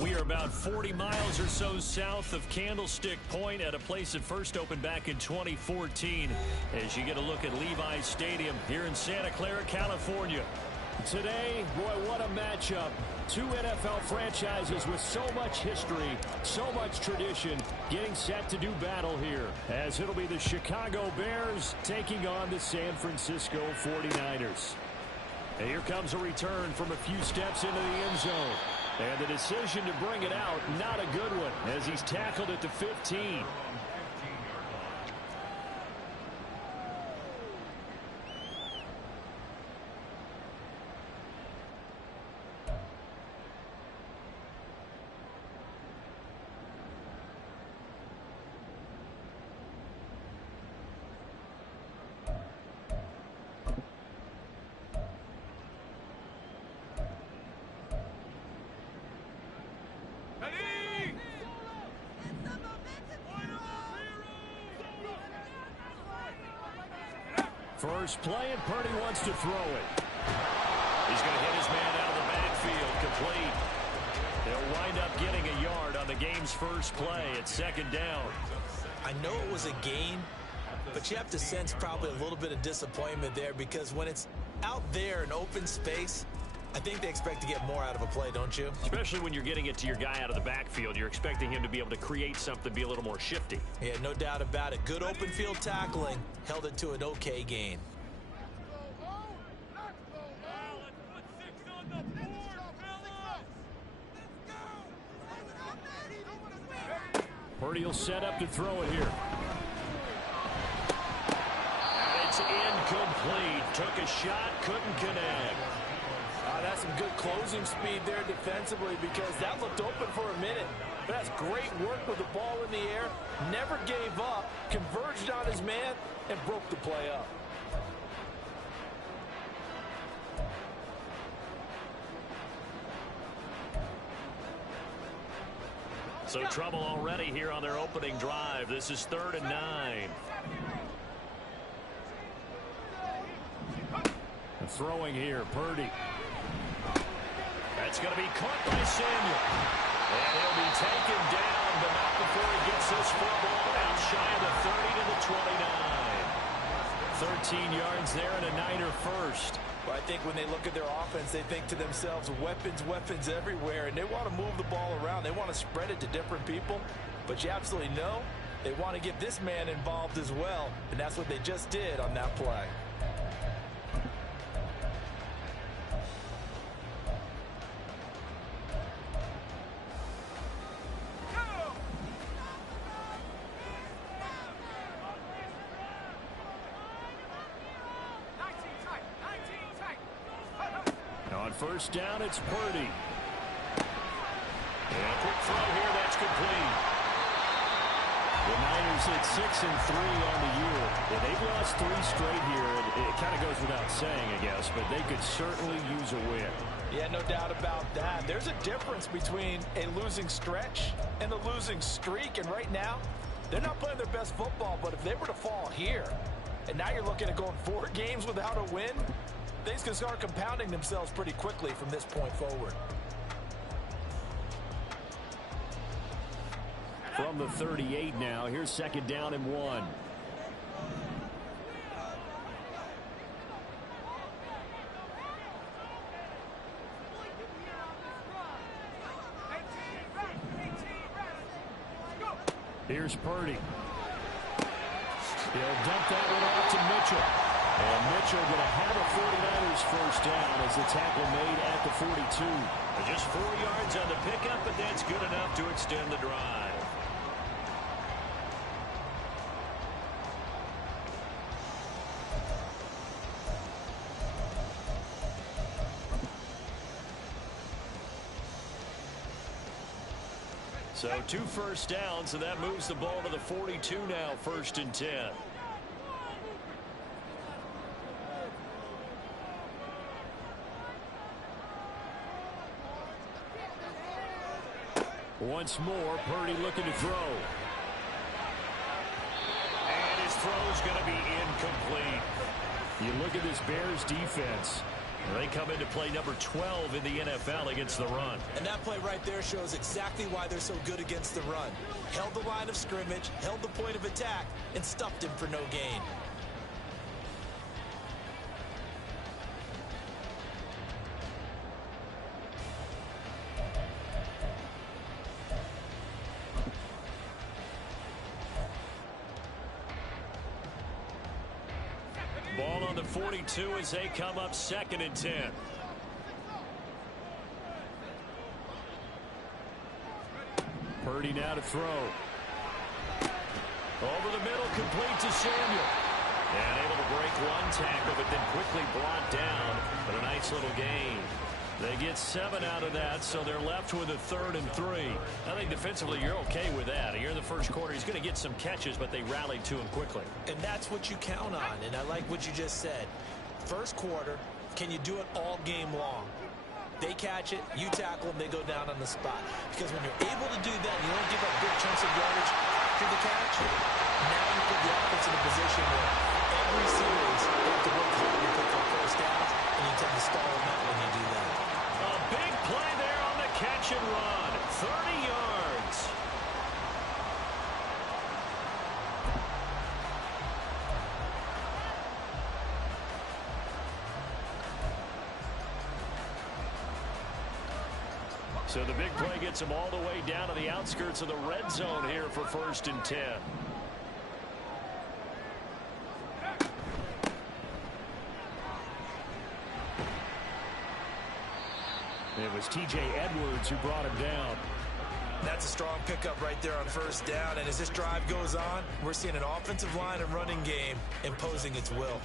We are about 40 miles or so south of Candlestick Point at a place that first opened back in 2014 as you get a look at Levi's Stadium here in Santa Clara, California. Today, boy, what a matchup. Two NFL franchises with so much history, so much tradition, getting set to do battle here, as it'll be the Chicago Bears taking on the San Francisco 49ers. And here comes a return from a few steps into the end zone. And the decision to bring it out, not a good one, as he's tackled at the 15. First play, and Purdy wants to throw it. He's going to hit his man out of the backfield, complete. They'll wind up getting a yard on the game's first play at second down. I know it was a gain, but you have to sense probably a little bit of disappointment there, because when it's out there in open space, I think they expect to get more out of a play, don't you? Especially when you're getting it to your guy out of the backfield. You're expecting him to be able to create something, be a little more shifty. Yeah, no doubt about it. Good open field tackling, held it to an okay gain. Purdy will set up to throw it here. And it's incomplete. Took a shot, couldn't connect. That's some good closing speed there defensively, because that looked open for a minute. But that's great work with the ball in the air. Never gave up, converged on his man, and broke the play up. So trouble already here on their opening drive. This is 3rd and 9. And throwing here, Purdy. That's going to be caught by Samuel. And he'll be taken down, but not before he gets this football out shy of the 30 to the 29. 13 yards there and a Niner first. Well, I think when they look at their offense, they think to themselves, weapons, weapons everywhere, and they want to move the ball around. They want to spread it to different people, but you absolutely know they want to get this man involved as well, and that's what they just did on that play. First down, it's Purdy. And a quick throw here, that's complete. The Niners at 6-3 on the year. Yeah, they've lost 3 straight here. It kind of goes without saying, I guess, but they could certainly use a win. Yeah, no doubt about that. There's a difference between a losing stretch and a losing streak, and right now, they're not playing their best football, but if they were to fall here, and now you're looking at going 4 games without a win, things can start compounding themselves pretty quickly from this point forward. From the 38 now, here's 2nd down and 1. Here's Purdy. He'll dump that one off to Mitchell. And Mitchell going to have a 49ers first down as the tackle made at the 42. Just 4 yards on the pickup, but that's good enough to extend the drive. So 2 first downs, and that moves the ball to the 42 now, 1st and 10. Once more, Purdy looking to throw. And his throw's going to be incomplete. You look at this Bears defense. They come into play number 12 in the NFL against the run. And that play right there shows exactly why they're so good against the run. Held the line of scrimmage, held the point of attack, and stuffed him for no gain. Ball on the 42 as they come up 2nd and 10. Purdy now to throw. Over the middle, complete to Samuel. And able to break one tackle, but then quickly brought down. But a nice little gain. They get 7 out of that, so they're left with a 3rd and 3. I think defensively you're okay with that. Here in the first quarter, he's going to get some catches, but they rallied to him quickly. And that's what you count on, and I like what you just said. First quarter, can you do it all game long? They catch it, you tackle them, they go down on the spot. Because when you're able to do that, and you don't give up big chunks of yardage after the catch, now you put the offense in a position where every series they have to work hard to pick up first downs, and you tend to stall them out when you do that. A big play there on the catch and run. 30 yards. So the big play gets him all the way down to the outskirts of the red zone here for 1st and 10. It was T.J. Edwards who brought him down. That's a strong pickup right there on 1st down. And as this drive goes on, we're seeing an offensive line and running game imposing its will.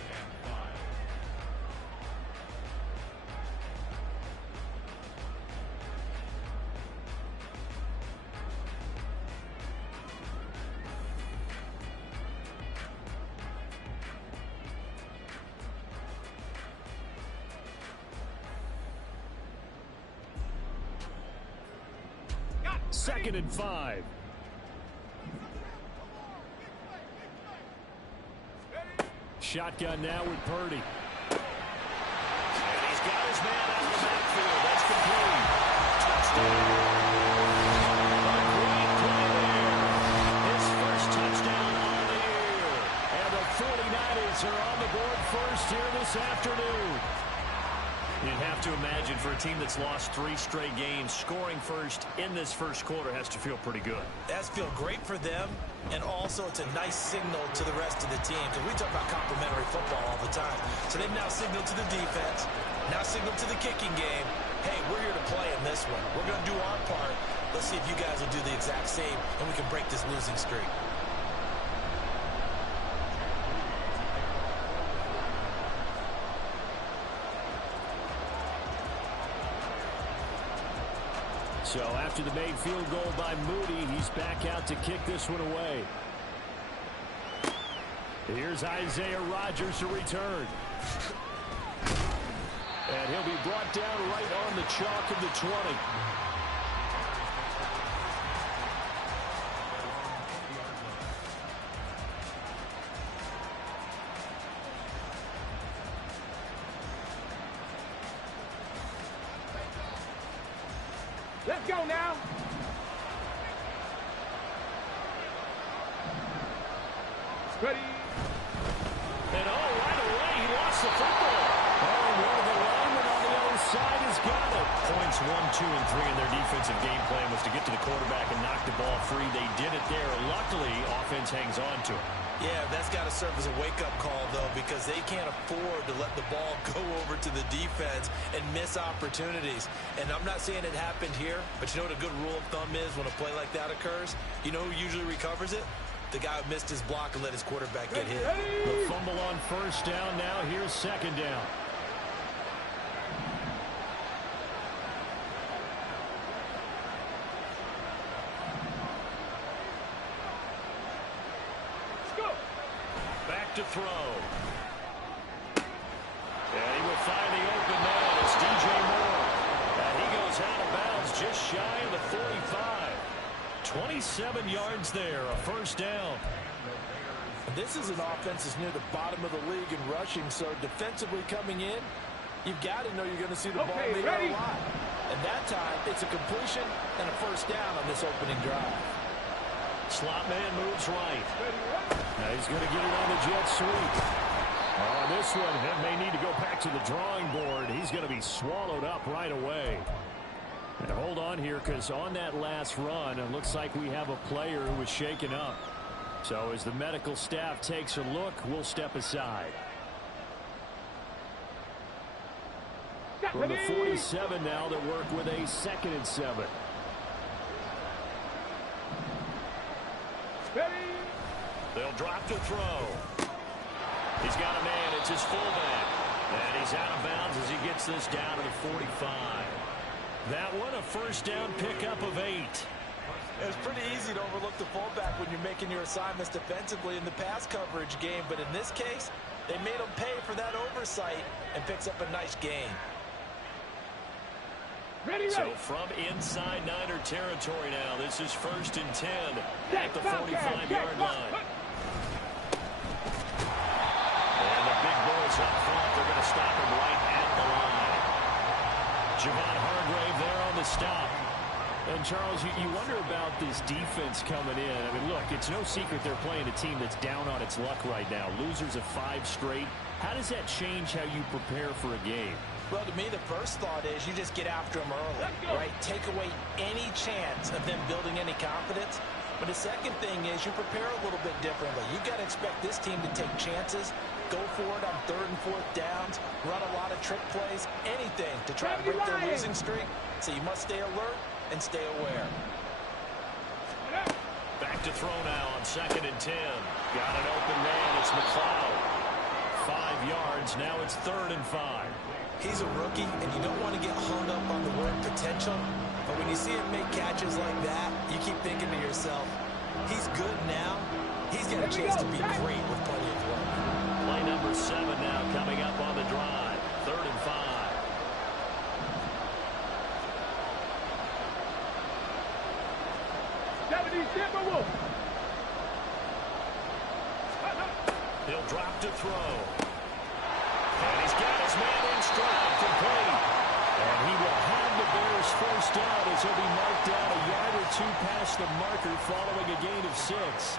Second and 5. Shotgun now with Purdy. And he's got his man out of the backfield. That's complete. Touchdown. A great play there. His first touchdown on the year. And the 49ers are on the board first here this afternoon. You'd have to imagine for a team that's lost 3 straight games, scoring first in this first quarter has to feel pretty good. That's feel great for them, and also it's a nice signal to the rest of the team, because we talk about complementary football all the time. So they've now signaled to the defense, now signaled to the kicking game, hey, we're here to play in this one. We're going to do our part. Let's see if you guys will do the exact same, and we can break this losing streak. So after the made field goal by Moody, he's back out to kick this one away. Here's Isaiah Rodgers to return. And he'll be brought down right on the chalk of the 20. Let's go now. Ready. And right away, he lost the football. Oh, one of the linemen on the other side has got it. Points 1, 2, and 3 in their defensive game plan was to get to the quarterback and knock the ball free. They did it there. Luckily, offense hangs on to it. Yeah, that's got to serve as a wake-up call, though, because they can't afford to let the ball go over to the defense and miss opportunities. And I'm not saying it happened here, but you know what a good rule of thumb is when a play like that occurs? You know who usually recovers it? The guy who missed his block and let his quarterback get hit. The fumble on first down now. Here's second down. back to throw. And he will find the open man. It's DJ Moore. And he goes out of bounds just shy of the 45. 27 yards there, a first down. This is an offense that's near the bottom of the league in rushing, so defensively coming in, you've got to know you're going to see the ball in the air a lot. And that time, it's a completion and a first down on this opening drive. Slot man moves right. Now he's going to get it on the jet sweep. On this one, he may need to go back to the drawing board. He's going to be swallowed up right away. And hold on here, because on that last run, it looks like we have a player who was shaken up. So as the medical staff takes a look, we'll step aside. From the 47 now, they work with a 2nd and 7. They'll drop to throw. He's got a man. It's his fullback. And he's out of bounds as he gets this down to the 45. That one, a first down pickup of 8. It's pretty easy to overlook the fullback when you're making your assignments defensively in the pass coverage game. But in this case, they made him pay for that oversight and picks up a nice gain. So from inside Niner territory now, this is 1st and 10 at the 45-yard line. And the big boys up front, they're going to stop him right at the line. Javon Hargrave there on the stop. And, Charles, you wonder about this defense coming in. I mean, look, it's no secret they're playing a team that's down on its luck right now. Losers of 5 straight. How does that change how you prepare for a game? Well, to me, the first thought is you just get after them early, right? Take away any chance of them building any confidence. But the second thing is you prepare a little bit differently. You've got to expect this team to take chances, go for it on 3rd and 4th downs, run a lot of trick plays, anything to try to break their losing streak. So you must stay alert and stay aware. Back to throw now on 2nd and 10. Got an open man. It's McLeod. 5 yards. Now it's 3rd and 5. He's a rookie, and you don't want to get hung up on the word potential. But when you see him make catches like that, you keep thinking to yourself, he's good now. He's got a chance to be great with plenty of work. Play number 7 now coming up on the drive. 3rd and 5. He'll drop to throw. And he's got his man in stride, complete. And he will have the Bears first down as he'll be marked down a yard or 2 past the marker following a gain of 6.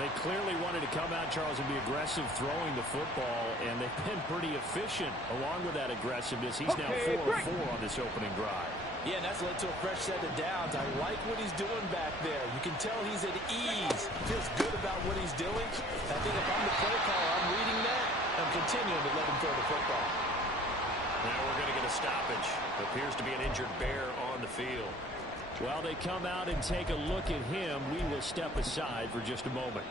They clearly wanted to come out, Charles, and be aggressive throwing the football, and they've been pretty efficient along with that aggressiveness. He's now 4 of 4 on this opening drive. Yeah, and that's led to a fresh set of downs. I like what he's doing back there. You can tell he's at ease. Feels good about what he's doing. I think if I'm the play caller, I'm reading that. I'm continuing to let him throw the football. Now we're going to get a stoppage. Appears to be an injured Bear on the field. While they come out and take a look at him, we will step aside for just a moment.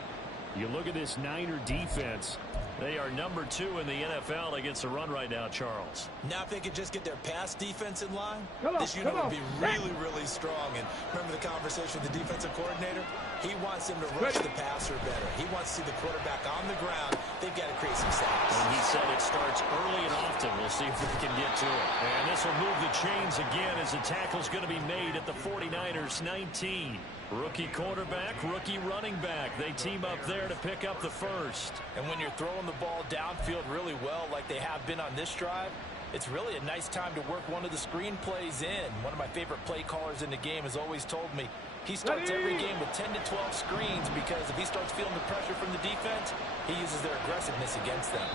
You look at this Niner defense. They are number 2 in the NFL against the run right now, Charles. Now if they could just get their pass defense in line, this unit would be really, really strong. And remember the conversation with the defensive coordinator? He wants them to rush the passer better. He wants to see the quarterback on the ground. They've got to create some sacks. And he said it starts early and often. We'll see if we can get to it. And this will move the chains again as the tackle's going to be made at the 49ers 19. Rookie quarterback, rookie running back. They team up there to pick up the first. And when you're throwing the ball downfield really well like they have been on this drive, it's really a nice time to work one of the screen plays in. One of my favorite play callers in the game has always told me he starts every game with 10 to 12 screens because if he starts feeling the pressure from the defense, he uses their aggressiveness against them.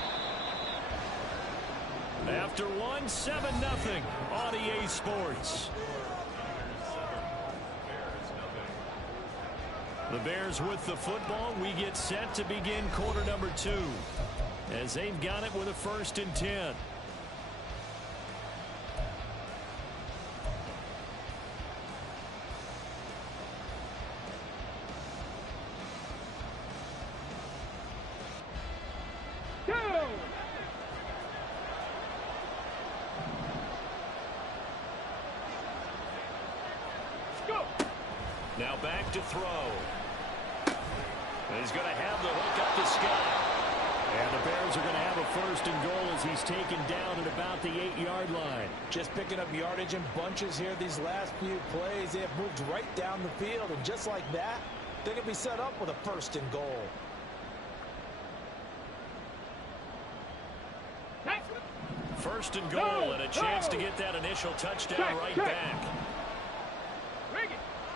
After 1, 7-0 on EA Sports. The Bears with the football. We get set to begin quarter number 2 as they've got it with a 1st and 10. Now back to throw. And he's going to have the hook up the sky. And the Bears are going to have a first and goal as he's taken down at about the 8-yard line. Just picking up yardage in bunches here these last few plays. They have moved right down the field, and just like that, they're going to be set up with a first and goal. First and goal, and a chance to get that initial touchdown right back.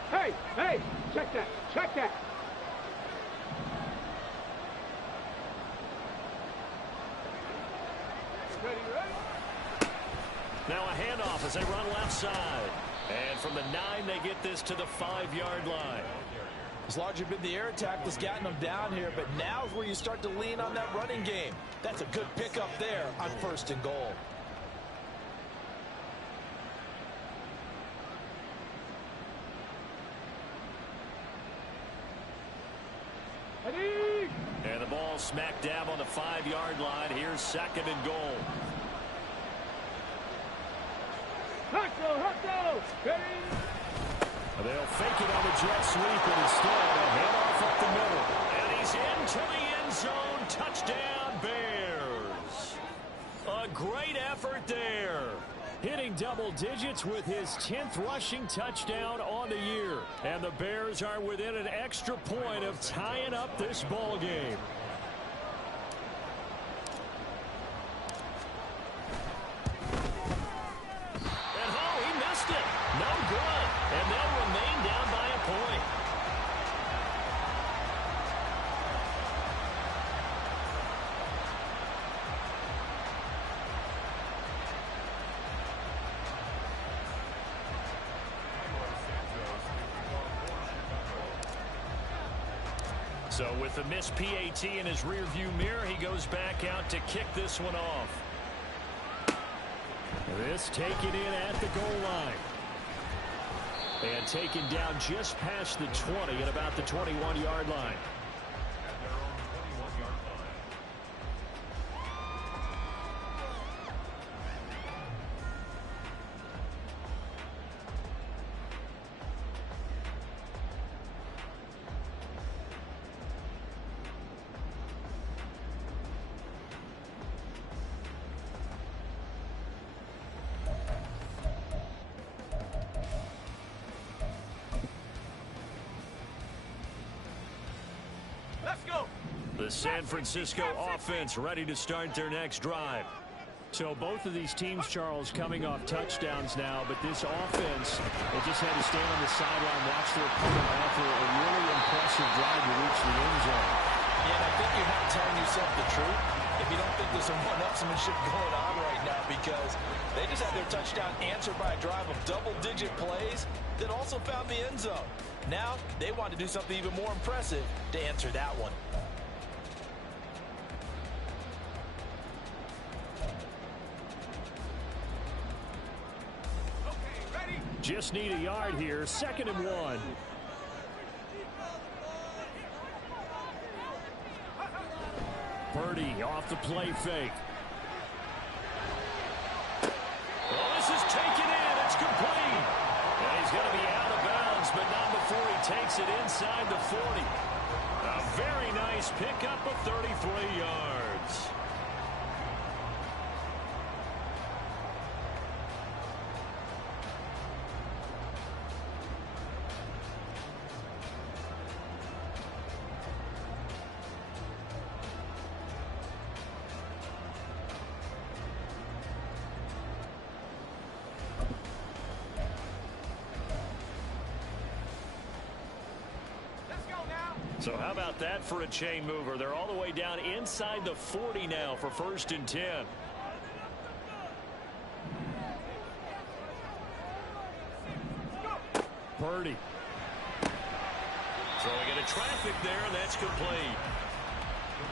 Hey, hey, check that, check that. Now a handoff as they run left side. And from the 9, they get this to the 5-yard line. It's largely been the air attack that's gotten them down here, but now's where you start to lean on that running game. That's a good pickup there on first and goal. And the ball smack dab on the 5-yard line. Here's second and goal. They'll fake it on the jet sweep, and instead a handoff up the middle. And he's into the end zone. Touchdown, Bears. A great effort there. Hitting double digits with his 10th rushing touchdown on the year. And the Bears are within an extra point of tying up this ball game. And they'll remain down by a point. So with the missed PAT in his rearview mirror, he goes back out to kick this one off. This taken in at the goal line. And taken down just past the 20 at about the 21-yard line. The San Francisco offense ready to start their next drive. So both of these teams, Charles, coming off touchdowns now, but this offense, they just had to stand on the sideline, watch their opponent offer a really impressive drive to reach the end zone. Yeah, and I think you're not telling yourself the truth if you don't think there's some one-upsmanship going on right now, because they just had their touchdown answered by a drive of double-digit plays that also found the end zone. Now they want to do something even more impressive to answer that one. Just need a yard here. 2nd and 1. Purdy off the play fake. Oh, this is taken in. It's complete. And he's going to be out of bounds, but not before he takes it inside the 40. A very nice pickup of 33 yards. So how about that for a chain mover? They're all the way down inside the 40 now for 1st and 10. Purdy. Throwing into traffic there, and that's complete.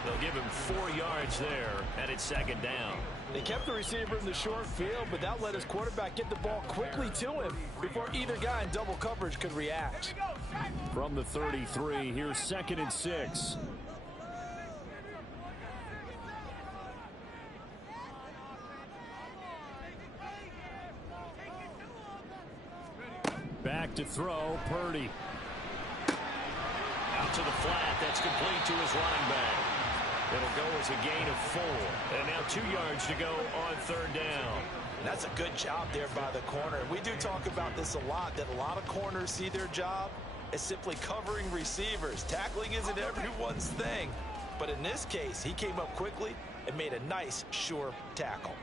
They'll give him 4 yards there, and it's 2nd down. They kept the receiver in the short field, but that let his quarterback get the ball quickly to him before either guy in double coverage could react. From the 33, here's 2nd and 6. Back to throw, Purdy. Out to the flat, that's complete to his running back. It'll go as a gain of 4. And now 2 yards to go on 3rd down. That's a good job there by the corner. We do talk about this a lot, that a lot of corners see their job as simply covering receivers. Tackling isn't everyone's thing. But in this case, he came up quickly and made a nice, sure tackle.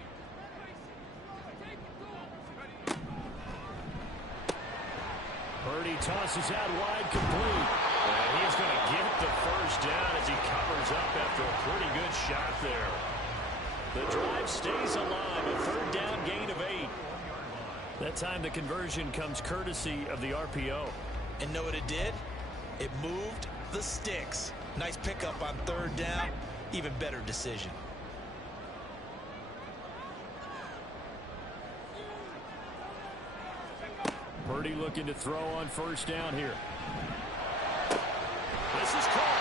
Purdy tosses out wide, complete. And he's going to get the 1st down as he covers up after a pretty good shot there. The drive stays alive, a 3rd down gain of 8. That time the conversion comes courtesy of the RPO. And know what it did? It moved the sticks. Nice pickup on 3rd down. Even better decision. Purdy looking to throw on 1st down here. This is caught.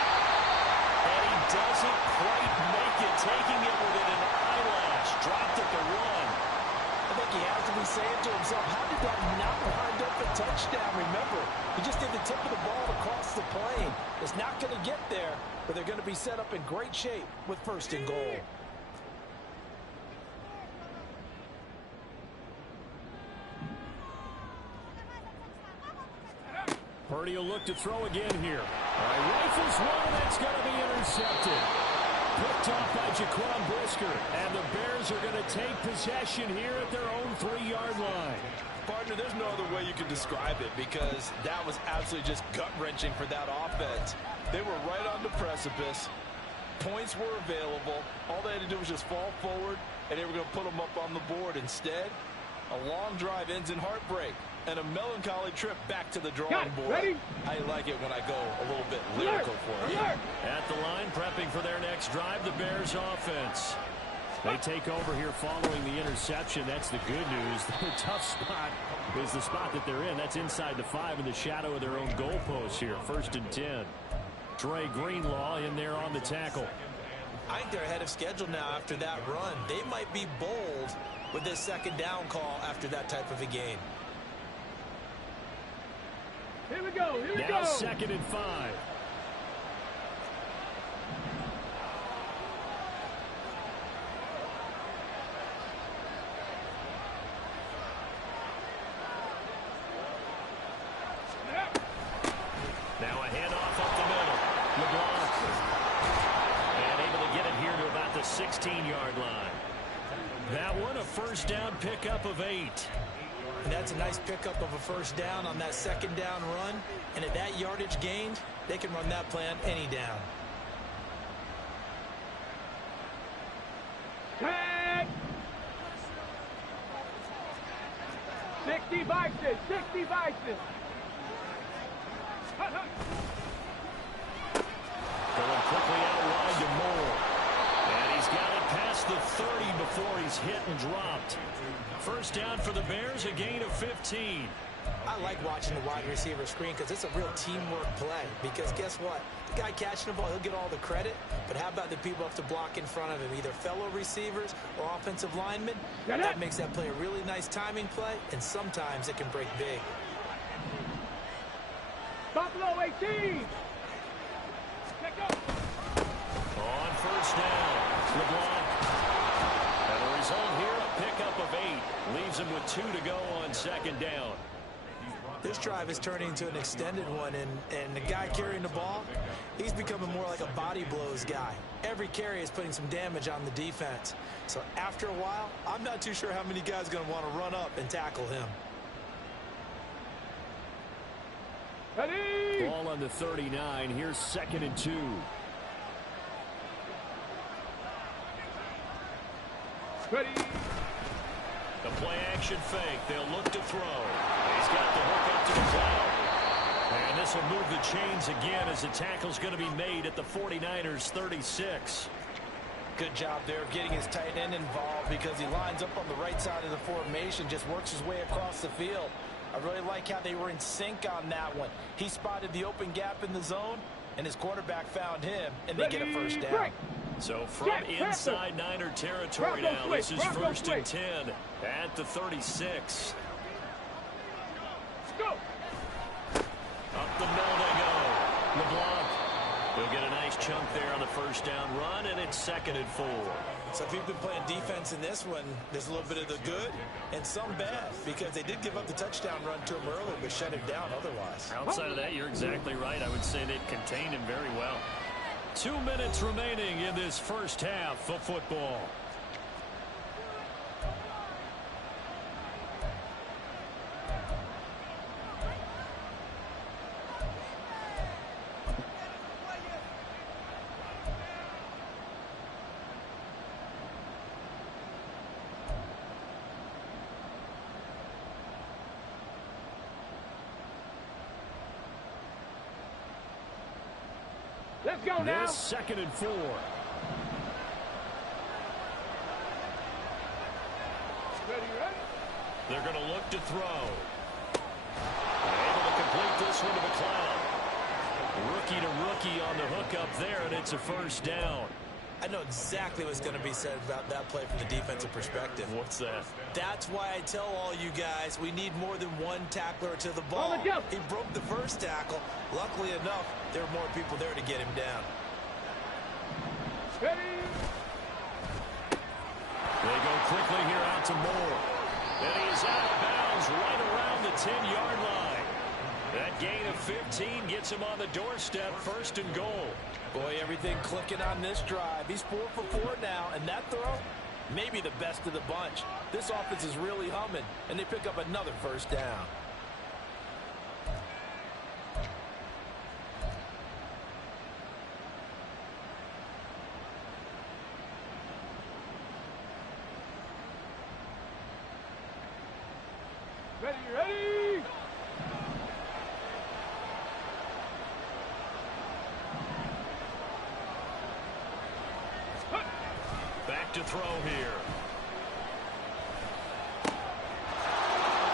And he doesn't quite make it, taking it within an eyelash. Dropped at the 1. I think he has to be saying to himself, how did that not wind up a touchdown? Remember, he just did the tip of the ball across the plane. It's not going to get there, but they're going to be set up in great shape with 1st and goal. Purdy will look to throw again here. Rifles one, that's going to be intercepted. Picked off by Jaquan Brisker. And the Bears are going to take possession here at their own 3-yard line. Partner, there's no other way you can describe it because that was absolutely just gut-wrenching for that offense. They were right on the precipice. Points were available. All they had to do was just fall forward, and they were going to put them up on the board. Instead, a long drive ends in heartbreak and a melancholy trip back to the drawing board. Ready? I like it when I go a little bit lyrical for you. At the line, prepping for their next drive, the Bears offense. They take over here following the interception. That's the good news. The tough spot is the spot that they're in. That's inside the 5 in the shadow of their own goalpost here. 1st and 10. Trey Greenlaw in there on the tackle. I think they're ahead of schedule now after that run. They might be bold with this 2nd down call after that type of a game. Here we go. Here we go. Now 2nd and 5. Now a handoff up the middle. LeBlanc. And able to get it here to about the 16-yard line. That one, a 1st down pickup of 8. And that's a nice pickup of a 1st down on that 2nd down run. And at that yardage gained, they can run that play on any down. Tag! 60 Vices! 60 Vices! Going quickly out wide to Moore. And he's got it past the 30 before he's hit and dropped. 1st down for the Bears, a gain of 15. I like watching the wide receiver screen because it's a real teamwork play. Because guess what? The guy catching the ball, he'll get all the credit. But how about the people who have to block in front of him, either fellow receivers or offensive linemen? That makes that play a really nice timing play, and sometimes it can break big. Buffalo 18! On 1st down, LeBlanc. And the result here, a pickup of 8. Leaves him with 2 to go on 2nd down. This drive is turning into an extended one, and the guy carrying the ball, he's becoming more like a body blows guy. Every carry is putting some damage on the defense. So after a while, I'm not too sure how many guys are going to want to run up and tackle him. Ready? Ball on the 39. Here's 2nd and 2. Ready? The play action fake. They'll look to throw. He's got the hook up to the cloud. And this will move the chains again as the tackle's going to be made at the 49ers 36. Good job there of getting his tight end involved because he lines up on the right side of the formation, just works his way across the field. I really like how they were in sync on that one. He spotted the open gap in the zone, and his quarterback found him, and they get a 1st down. Break. So from inside Niner territory now, this is 1st and 10 at the 36. Go. Up the middle they go. LeBlanc. He'll get a nice chunk there on the first down run, and it's 2nd and 4. So if you've been playing defense in this one, there's a little bit of the good and some bad, because they did give up the touchdown run to him earlier, but shut him down otherwise. Outside of that, you're exactly right. I would say they've contained him very well. 2 minutes remaining in this first half of football. Let's go now. This 2nd and 4. Ready, ready. They're going to look to throw. Able to complete this one to McLeod. Rookie to rookie on the hook up there, and it's a first down. I know exactly what's going to be said about that play from the defensive perspective. What's that? That's why I tell all you guys we need more than one tackler to the ball. He broke the first tackle. Luckily enough, there were more people there to get him down. Ready. They go quickly here out to Moore. And he's out of bounds right around the 10-yard line. That gain of 15 gets him on the doorstep, 1st and goal. Boy, everything clicking on this drive. He's 4 for 4 now, and that throw, maybe the best of the bunch. This offense is really humming, and they pick up another first down. Ready, ready. Back to throw here.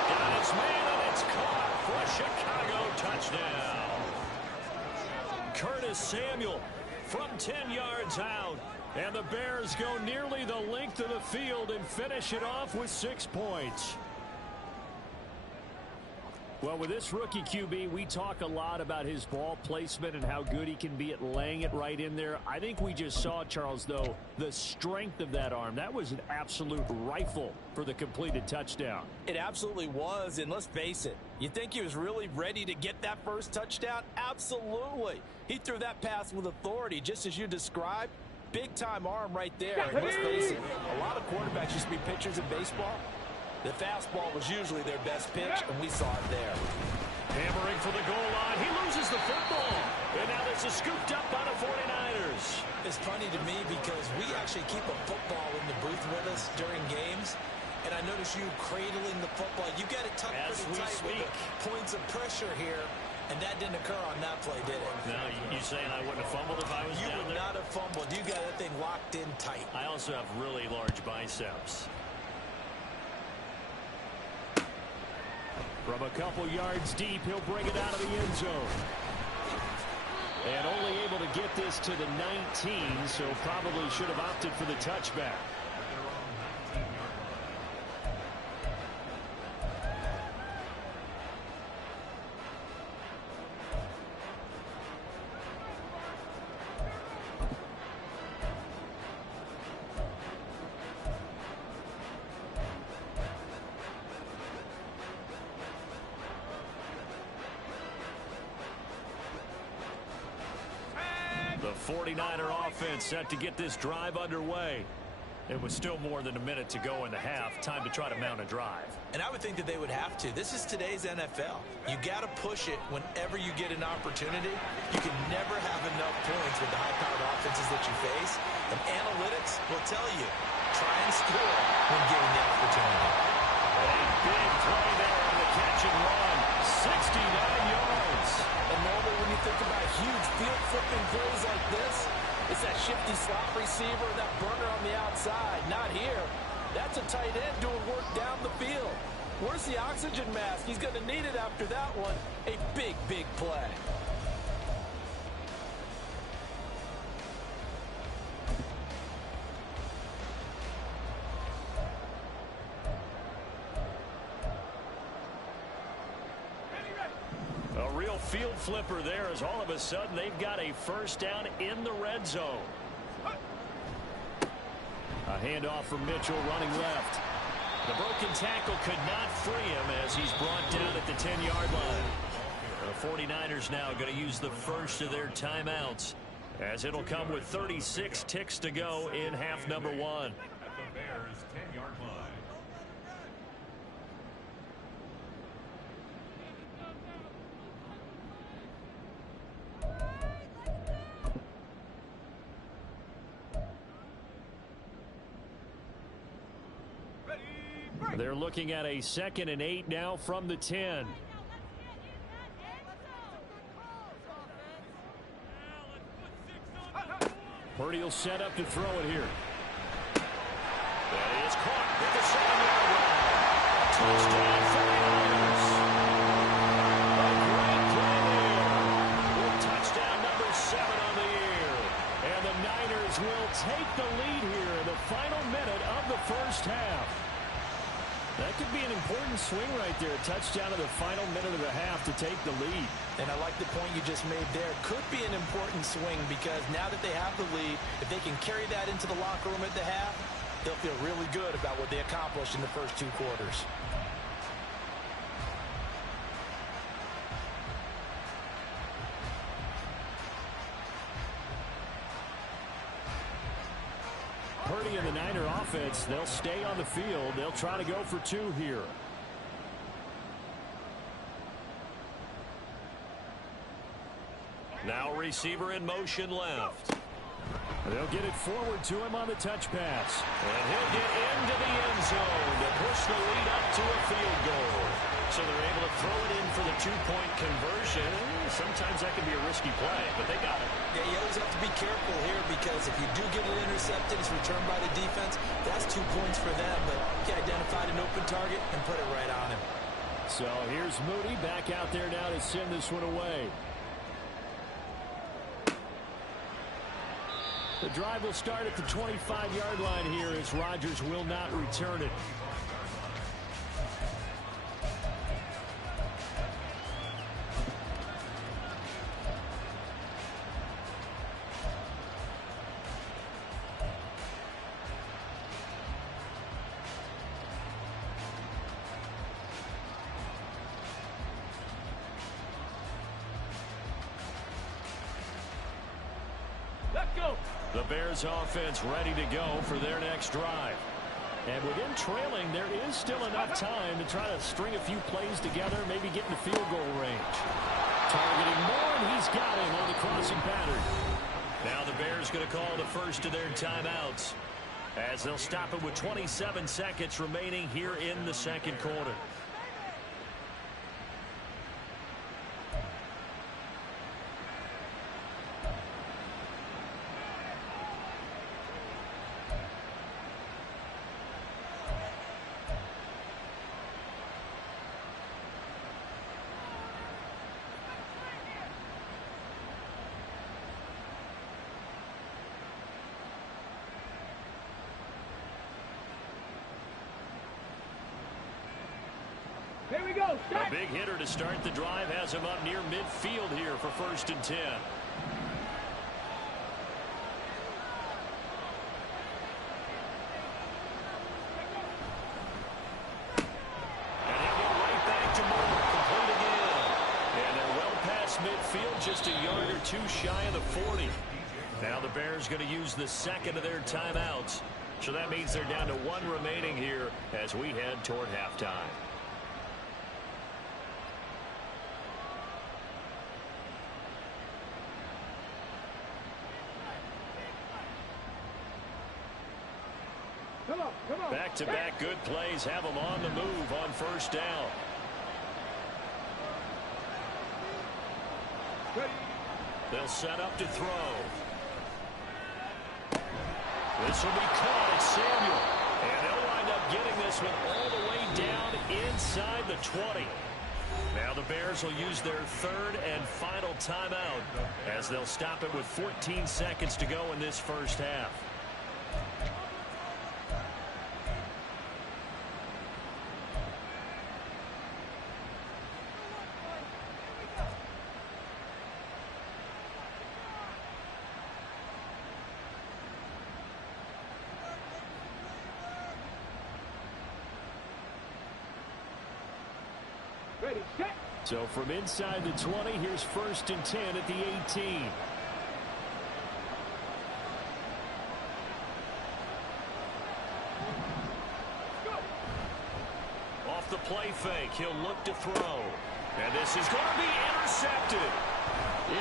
Got his man, and it's caught for a Chicago touchdown. Curtis Samuel from 10 yards out. And the Bears go nearly the length of the field and finish it off with 6 points. Well, with this rookie QB, we talk a lot about his ball placement and how good he can be at laying it right in there. I think we just saw, Charles, though, the strength of that arm. That was an absolute rifle for the completed touchdown. It absolutely was, and let's face it, you think he was really ready to get that first touchdown? Absolutely. He threw that pass with authority, just as you described. Big-time arm right there. And let's face it, a lot of quarterbacks used to be pitchers in baseball. The fastball was usually their best pitch, and we saw it there. Hammering for the goal line. He loses the football. And now this is scooped up by the 49ers. It's funny to me because we actually keep a football in the booth with us during games. And I notice you cradling the football. You got it tucked pretty tight with the points of pressure here. And that didn't occur on that play, did it? No, you saying I wouldn't have fumbled if I was You down would there? not have fumbled. You got that thing locked in tight. I also have really large biceps. From a couple yards deep, he'll bring it out of the end zone. And only able to get this to the 19, so probably should have opted for the touchback. The 49er offense set to get this drive underway. It was still more than a minute to go in the half. Time to try to mount a drive. And I would think that they would have to. This is today's NFL. You got to push it whenever you get an opportunity. You can never have enough points with the high-powered offenses that you face. And analytics will tell you, try and score when given the opportunity. A big play there on the catch and run. 69 yards. And normally when you think about huge field-flipping plays like this, it's that shifty slot receiver, that burner on the outside. Not here. That's a tight end doing work down the field. Where's the oxygen mask? He's going to need it after that one. A big, big play. A real field flipper there as all of a sudden they've got a first down in the red zone. A handoff from Mitchell running left. The broken tackle could not free him as he's brought down at the 10-yard line. The 49ers now going to use the first of their timeouts as it'll come with 36 ticks to go in half number 1. At the Bears' 10-yard line. They're looking at a 2nd and 8 now from the 10. Purdy will set up to throw it here. That is caught with the 7-yard line. Touchdown 49ers. A great play there with touchdown number 7 on the year. And the Niners will take the lead here in the final minute of the first half. That could be an important swing right there. A touchdown in the final minute of the half to take the lead. And I like the point you just made there. Could be an important swing because now that they have the lead, if they can carry that into the locker room at the half, they'll feel really good about what they accomplished in the first 2 quarters. Purdy and the Niner offense, they'll stay on the field. They'll try to go for 2 here. Now receiver in motion left. They'll get it forward to him on the touch pass. And he'll get into the end zone to push the lead up to a field goal. So they're able to throw it in for the 2-point conversion. Sometimes that can be a risky play, but they got it. Yeah, you always have to be careful here because if you do get it intercepted, it's returned by the defense. That's 2 points for them, but he identified an open target and put it right on him. So here's Moody back out there now to send this one away. The drive will start at the 25-yard line here as Rodgers will not return it. The Bears offense ready to go for their next drive. And within trailing, there is still enough time to try to string a few plays together, maybe get into field goal range. Targeting more, and he's got him on the crossing pattern. Now the Bears going to call the first of their timeouts as they'll stop it with 27 seconds remaining here in the second quarter. Here we go. A big hitter to start the drive has him up near midfield here for 1st and 10. And he'll go right back to Moore. Complete again. And they're well past midfield, just a yard or 2 shy of the 40. Now the Bears going to use the second of their timeouts. So that means they're down to 1 remaining here as we head toward halftime. Come on. Back-to-back good plays have them on the move on 1st down. Ready. They'll set up to throw. This will be caught at Samuel. And they'll wind up getting this one all the way down inside the 20. Now the Bears will use their 3rd and final timeout as they'll stop it with 14 seconds to go in this first half. Ready, set. So from inside the 20, here's 1st and 10 at the 18. Off the play fake, he'll look to throw. And this is going to be intercepted.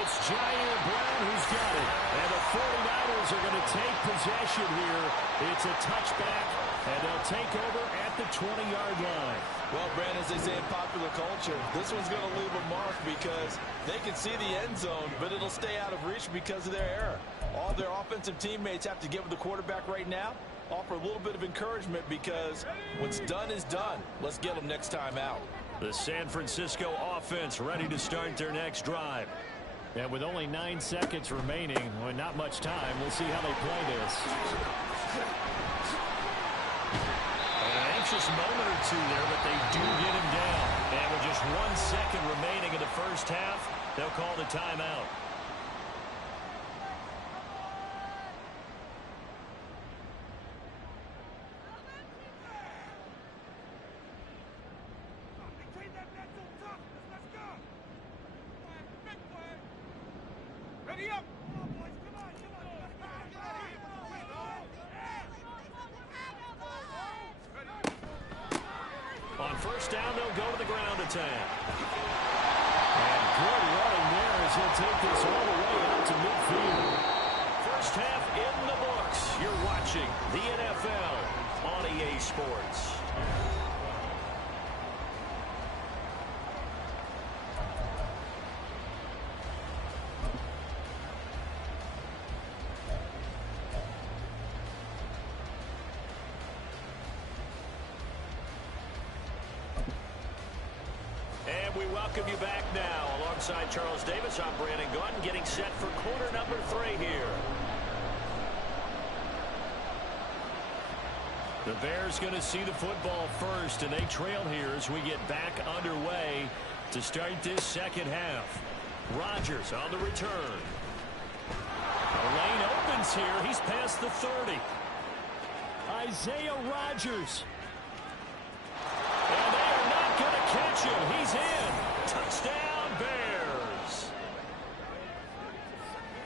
It's Jair Brown who's got it. And the 49ers are going to take possession here. It's a touchback, and they'll take over at the 20-yard line. Well, Brandon, as they say in popular culture, this one's going to leave a mark because they can see the end zone, but it'll stay out of reach because of their error. All their offensive teammates have to get with the quarterback right now, offer a little bit of encouragement because what's done is done. Let's get them next time out. The San Francisco offense ready to start their next drive. And with only 9 seconds remaining, well, not much time, we'll see how they play this. An anxious moment or two there, but they do get him down. And with just 1 second remaining in the first half, they'll call the timeout. Ready up. Come on, boys. Come on. On first down, they'll go to the ground attack. And good running there as he'll take this all the way out to midfield. First half in the books. You're watching the NFL on EA Sports. We welcome you back now. Alongside Charles Davis, I'm Brandon Gunn, getting set for quarter number 3 here. The Bears going to see the football first, and they trail here as we get back underway to start this second half. Rodgers on the return. The lane opens here. He's past the 30. Isaiah Rodgers. And they are not going to catch him. He's in. Touchdown, Bears.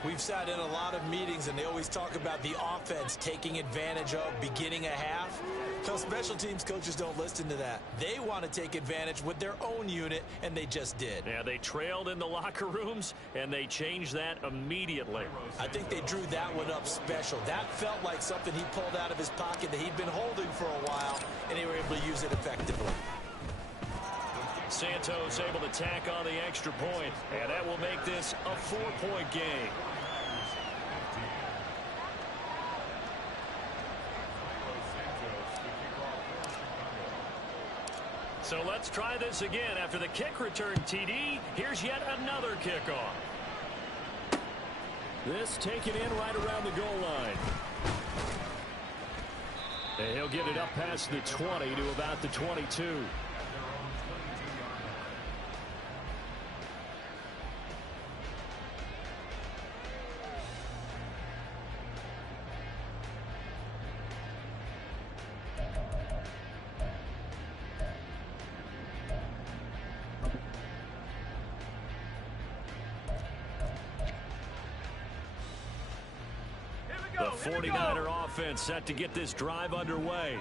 We've sat in a lot of meetings, and they always talk about the offense taking advantage of beginning a half. So special teams coaches don't listen to that. They want to take advantage with their own unit, and they just did. Yeah, they trailed in the locker rooms, and they changed that immediately. I think they drew that one up special. That felt like something he pulled out of his pocket that he'd been holding for a while, and they were able to use it effectively. Santos able to tack on the extra point, and that will make this a 4-point game. So let's try this again. After the kick return TD, here's yet another kickoff. This taken in right around the goal line. And he'll get it up past the 20 to about the 22. The 49er offense set to get this drive underway.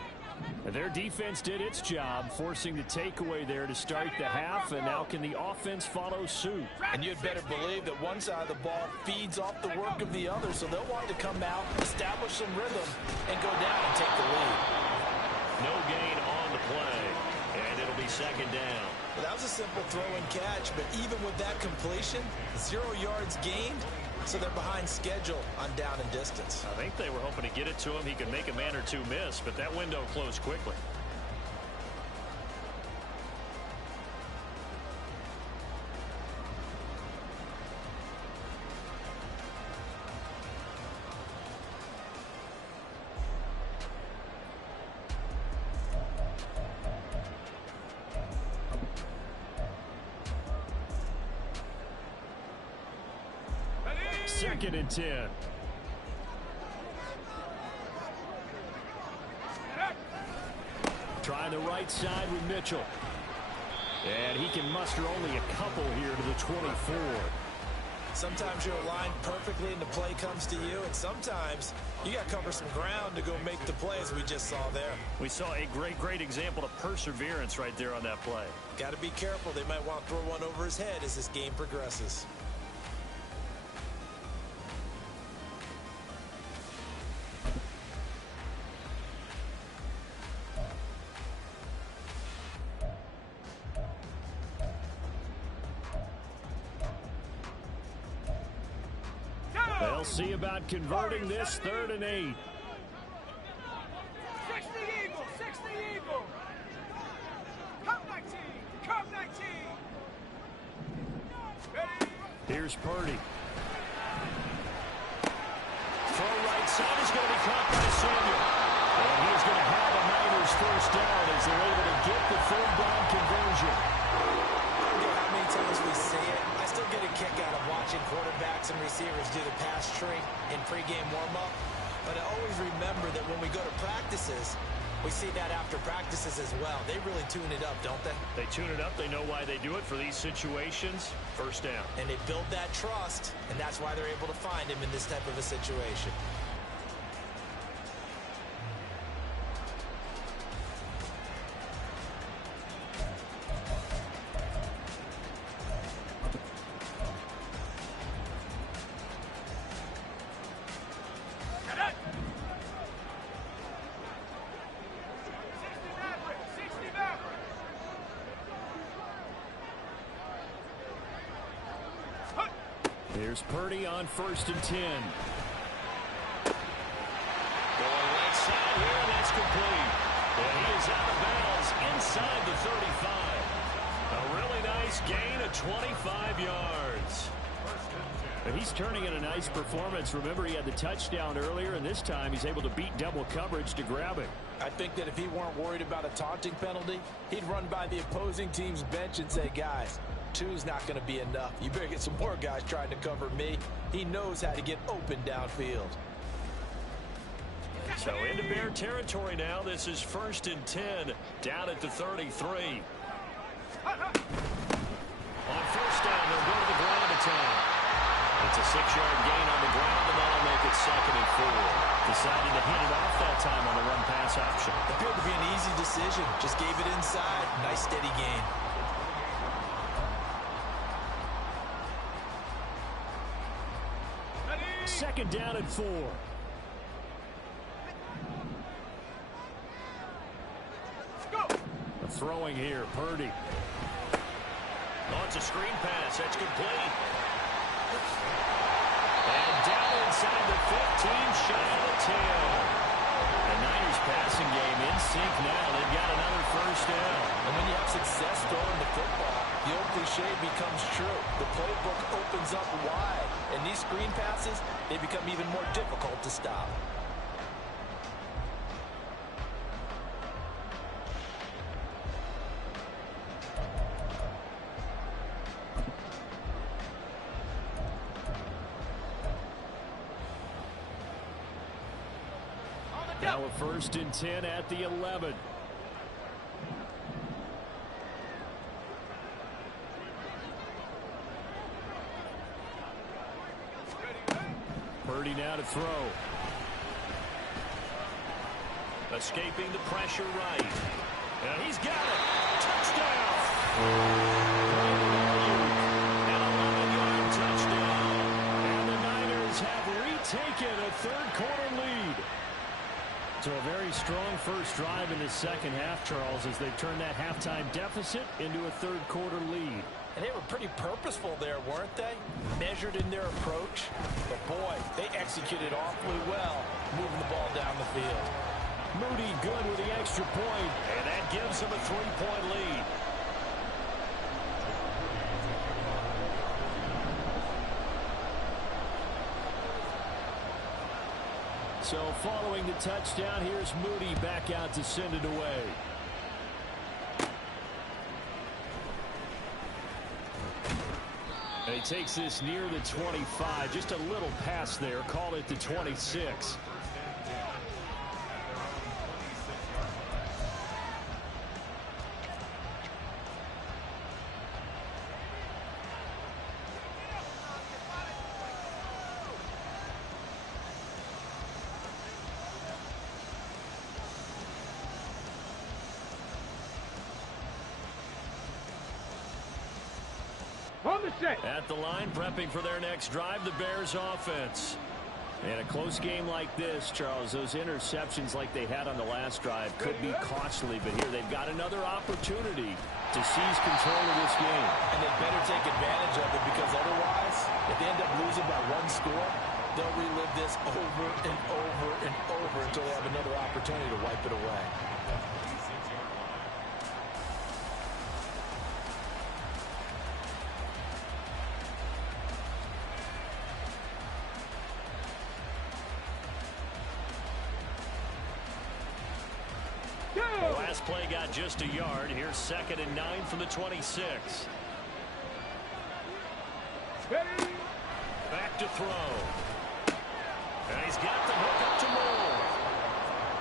And their defense did its job, forcing the takeaway there to start the half, and now can the offense follow suit? And you'd better believe that one side of the ball feeds off the work of the other, so they'll want to come out, establish some rhythm, and go down and take the lead. No gain on the play, and it'll be second down. Well, that was a simple throw and catch, but even with that completion, 0 yards gained, so they're behind schedule on down and distance. I think they were hoping to get it to him. He could make a man or two miss, but that window closed quickly. Second and 10. Trying the right side with Mitchell. And he can muster only a couple here to the 24. Sometimes you're aligned perfectly and the play comes to you, and sometimes you got to cover some ground to go make the play, as we just saw there. We saw a great example of perseverance right there on that play. Got to be careful. They might want to throw one over his head as this game progresses. They'll see about converting this 3rd and 8. 6 the Eagle, 6 the Eagle. Come 19, come 19. Ready? Here's Purdy. Throw right side is going to be caught by Samuel. And he is going to have a Niners first down as they're able to get the 3rd down conversion. I don't care how many times we see it. I still get a kick out of watching quarterbacks and receivers do the pass tree in pregame warm-up. But I always remember that when we go to practices, we see that after practices as well. They really tune it up, don't they? They tune it up. They know why they do it for these situations. First down. And they build that trust, and that's why they're able to find him in this type of a situation. Here's Purdy on 1st and 10. Going right side here, and that's complete. And he is out of bounds inside the 35. A really nice gain of 25 yards. But he's turning in a nice performance. Remember, he had the touchdown earlier, and this time he's able to beat double coverage to grab it. I think that if he weren't worried about a taunting penalty, he'd run by the opposing team's bench and say, guys, 2 is not going to be enough. You better get some more guys trying to cover me. He knows how to get open downfield. So into Bear territory now. This is 1st and 10 down at the 33. On 1st down, they'll go to the ground attack. It's a 6-yard gain on the ground, and that'll make it 2nd and 4. Decided to hit it off that time on the run-pass option. Appeared to be an easy decision. Just gave it inside. Nice steady gain. Second down and 4. A throwing here, Purdy. Oh, it's a screen pass. That's complete. And down inside the 15, shy of the 10. The Niners passing game in sync now. They've got another first down. And when you have success throwing the football, the old cliche becomes true. The playbook opens up wide. And these screen passes, they become even more difficult to stop. Now a 1st and 10 at the 11. Purdy now to throw. Escaping the pressure right. And he's got it. Touchdown. An 11-yard touchdown. And the Niners have retaken a 3rd quarter lead. So a very strong first drive in the second half, Charles, as they've turned that halftime deficit into a 3rd quarter lead. And they were pretty purposeful there, weren't they? Measured in their approach. But boy, they executed awfully well, moving the ball down the field. Moody good with the extra point, and that gives them a 3-point lead. So following the touchdown, here's Moody back out to send it away. And he takes this near the 25. Just a little pass there. Call it the 26. On the set. At the line, prepping for their next drive, the Bears offense. In a close game like this, Charles, those interceptions like they had on the last drive could be costly, but here they've got another opportunity to seize control of this game. And they better take advantage of it, because otherwise, if they end up losing by one score, they'll relive this over and over and over until they have another opportunity to wipe it away. The last play got just a yard. Here's 2nd and 9 from the 26. Back to throw. And he's got the hook up to Moore.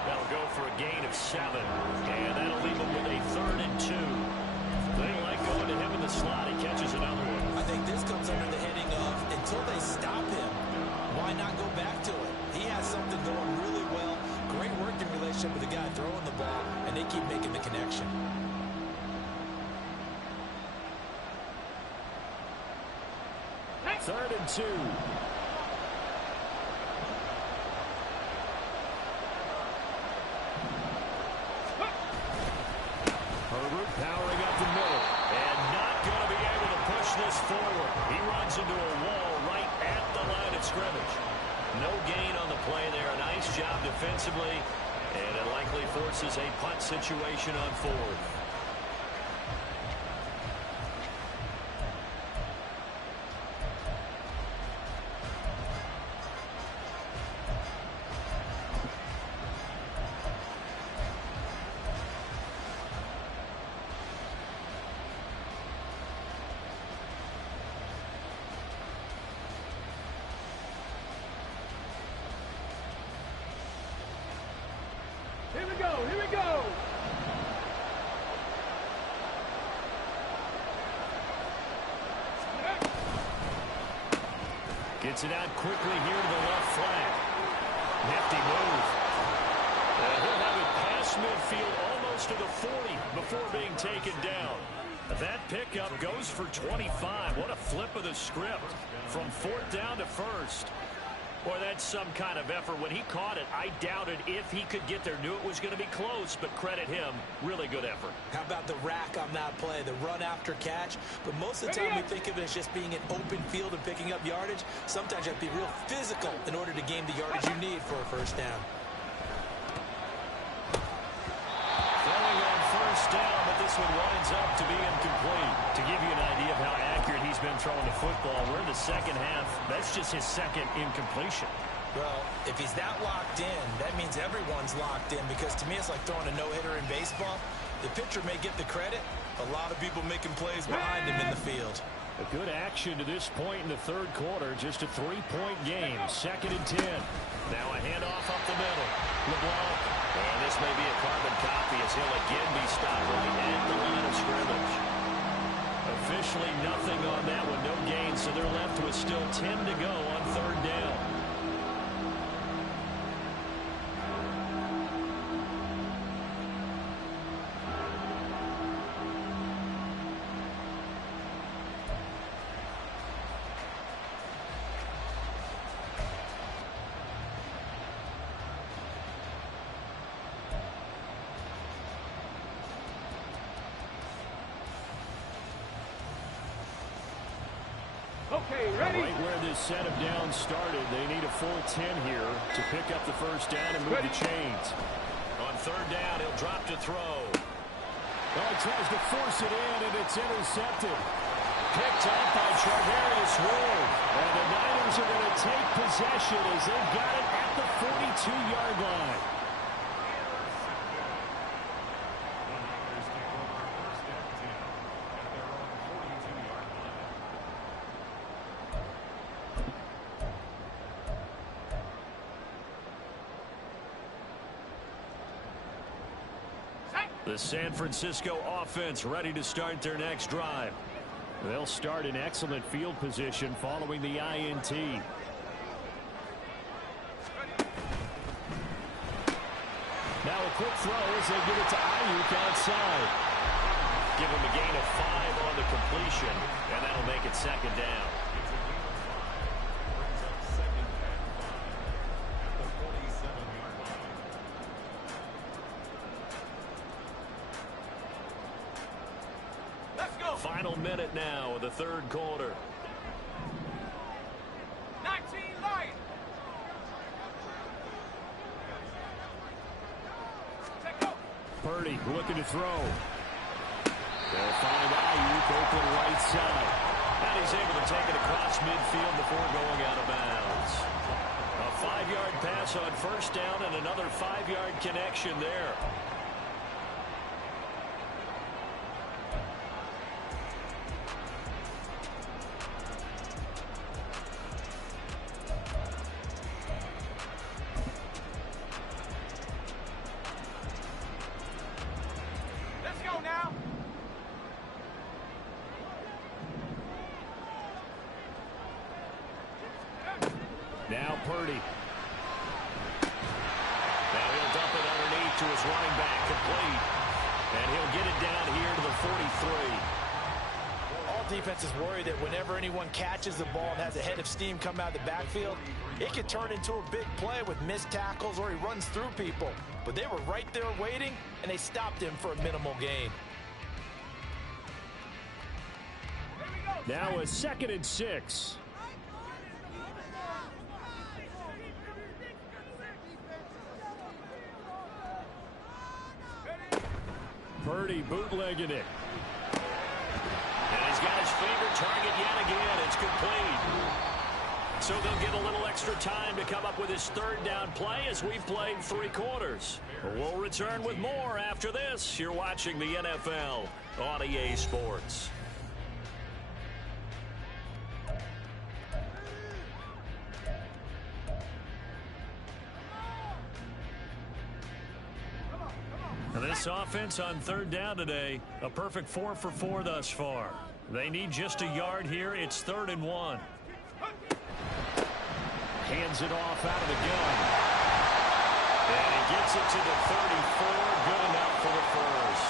That'll go for a gain of 7. And that'll leave him with a 3rd and 2. They like going to him in the slot. He catches another one. I think this comes under the heading of, until they stop him, why not go back to it? He has something going really well. Great working relationship with the guy throwing the ball, and they keep making the connection. Third and 2. Herbert powering up the middle and not going to be able to push this forward. He runs into a wall right at the line of scrimmage. No gain on the play there. A nice job defensively, and it likely forces a punt situation on 4th. Here we go. Here we go. Gets it out quickly here to the left flank. Nifty move. And he'll have it past midfield almost to the 40 before being taken down. That pickup goes for 25. What a flip of the script from 4th down to 1st. Boy, that's some kind of effort. When he caught it, I doubted if he could get there. Knew it was going to be close, but credit him. Really good effort. How about the rack on that play, the run after catch? But most of the time we think of it as just being an open field and picking up yardage. Sometimes you have to be real physical in order to gain the yardage you need for a 1st down. Throwing on 1st down, but this one winds up to be incomplete. To give you an idea of how accurate he's been throwing the football, we're in the 2nd half. That's just his 2nd incompletion. Well, if he's that locked in, that means everyone's locked in, because to me it's like throwing a no-hitter in baseball. The pitcher may get the credit, a lot of people making plays behind him in the field. A good action to this point in the 3rd quarter. Just a 3-point game. 2nd and 10. Now a handoff up the middle. LeBlanc. And this may be a carbon copy as he'll again be stopped right at the line of scrimmage. Officially nothing on that one. No gain, so they're left with still 10 to go on 3rd down. Okay, ready? Right where this set of downs started, they need a full 10 here to pick up the 1st down and move the chains. On 3rd down, he'll drop to throw. Well, he tries to force it in, and it's intercepted. Picked up by Charvarius Ward. And the Niners are going to take possession as they've got it at the 42-yard line. The San Francisco offense ready to start their next drive. They'll start in excellent field position following the INT. Now a quick throw as they give it to Ayuk outside. Give him a gain of 5 on the completion, and that'll make it on second down. It's a gain of 5. Brings up second and 5 at the 47-yard line. Let's go. Final minute now of the third quarter. 19 Lions. Take over. Purdy looking to throw. They'll find Ayuk open right side. And he's able to take it across midfield before going out of bounds. A 5-yard pass on first down and another 5-yard connection there. Let's go now. Now Purdy. Now he'll dump it underneath to his running back, complete. And he'll get it down here to the 43. All defenses worry that whenever anyone catches the ball and has a head of steam come out of the backfield, it could turn into a big play with missed tackles or he runs through people. But they were right there waiting, and they stopped him for a minimal gain. Now a 2nd and 6. Purdy bootlegging it. And he's got his favorite target yet again. It's complete. So they'll get a little extra time to come up with his third down play as we've played 3 quarters. We'll return with more after this. You're watching the NFL on EA Sports. This offense on third down today, a perfect 4 for 4 thus far. They need just a yard here. It's 3rd and 1. Hands it off out of the gun. And he gets it to the 34. Good enough for the first.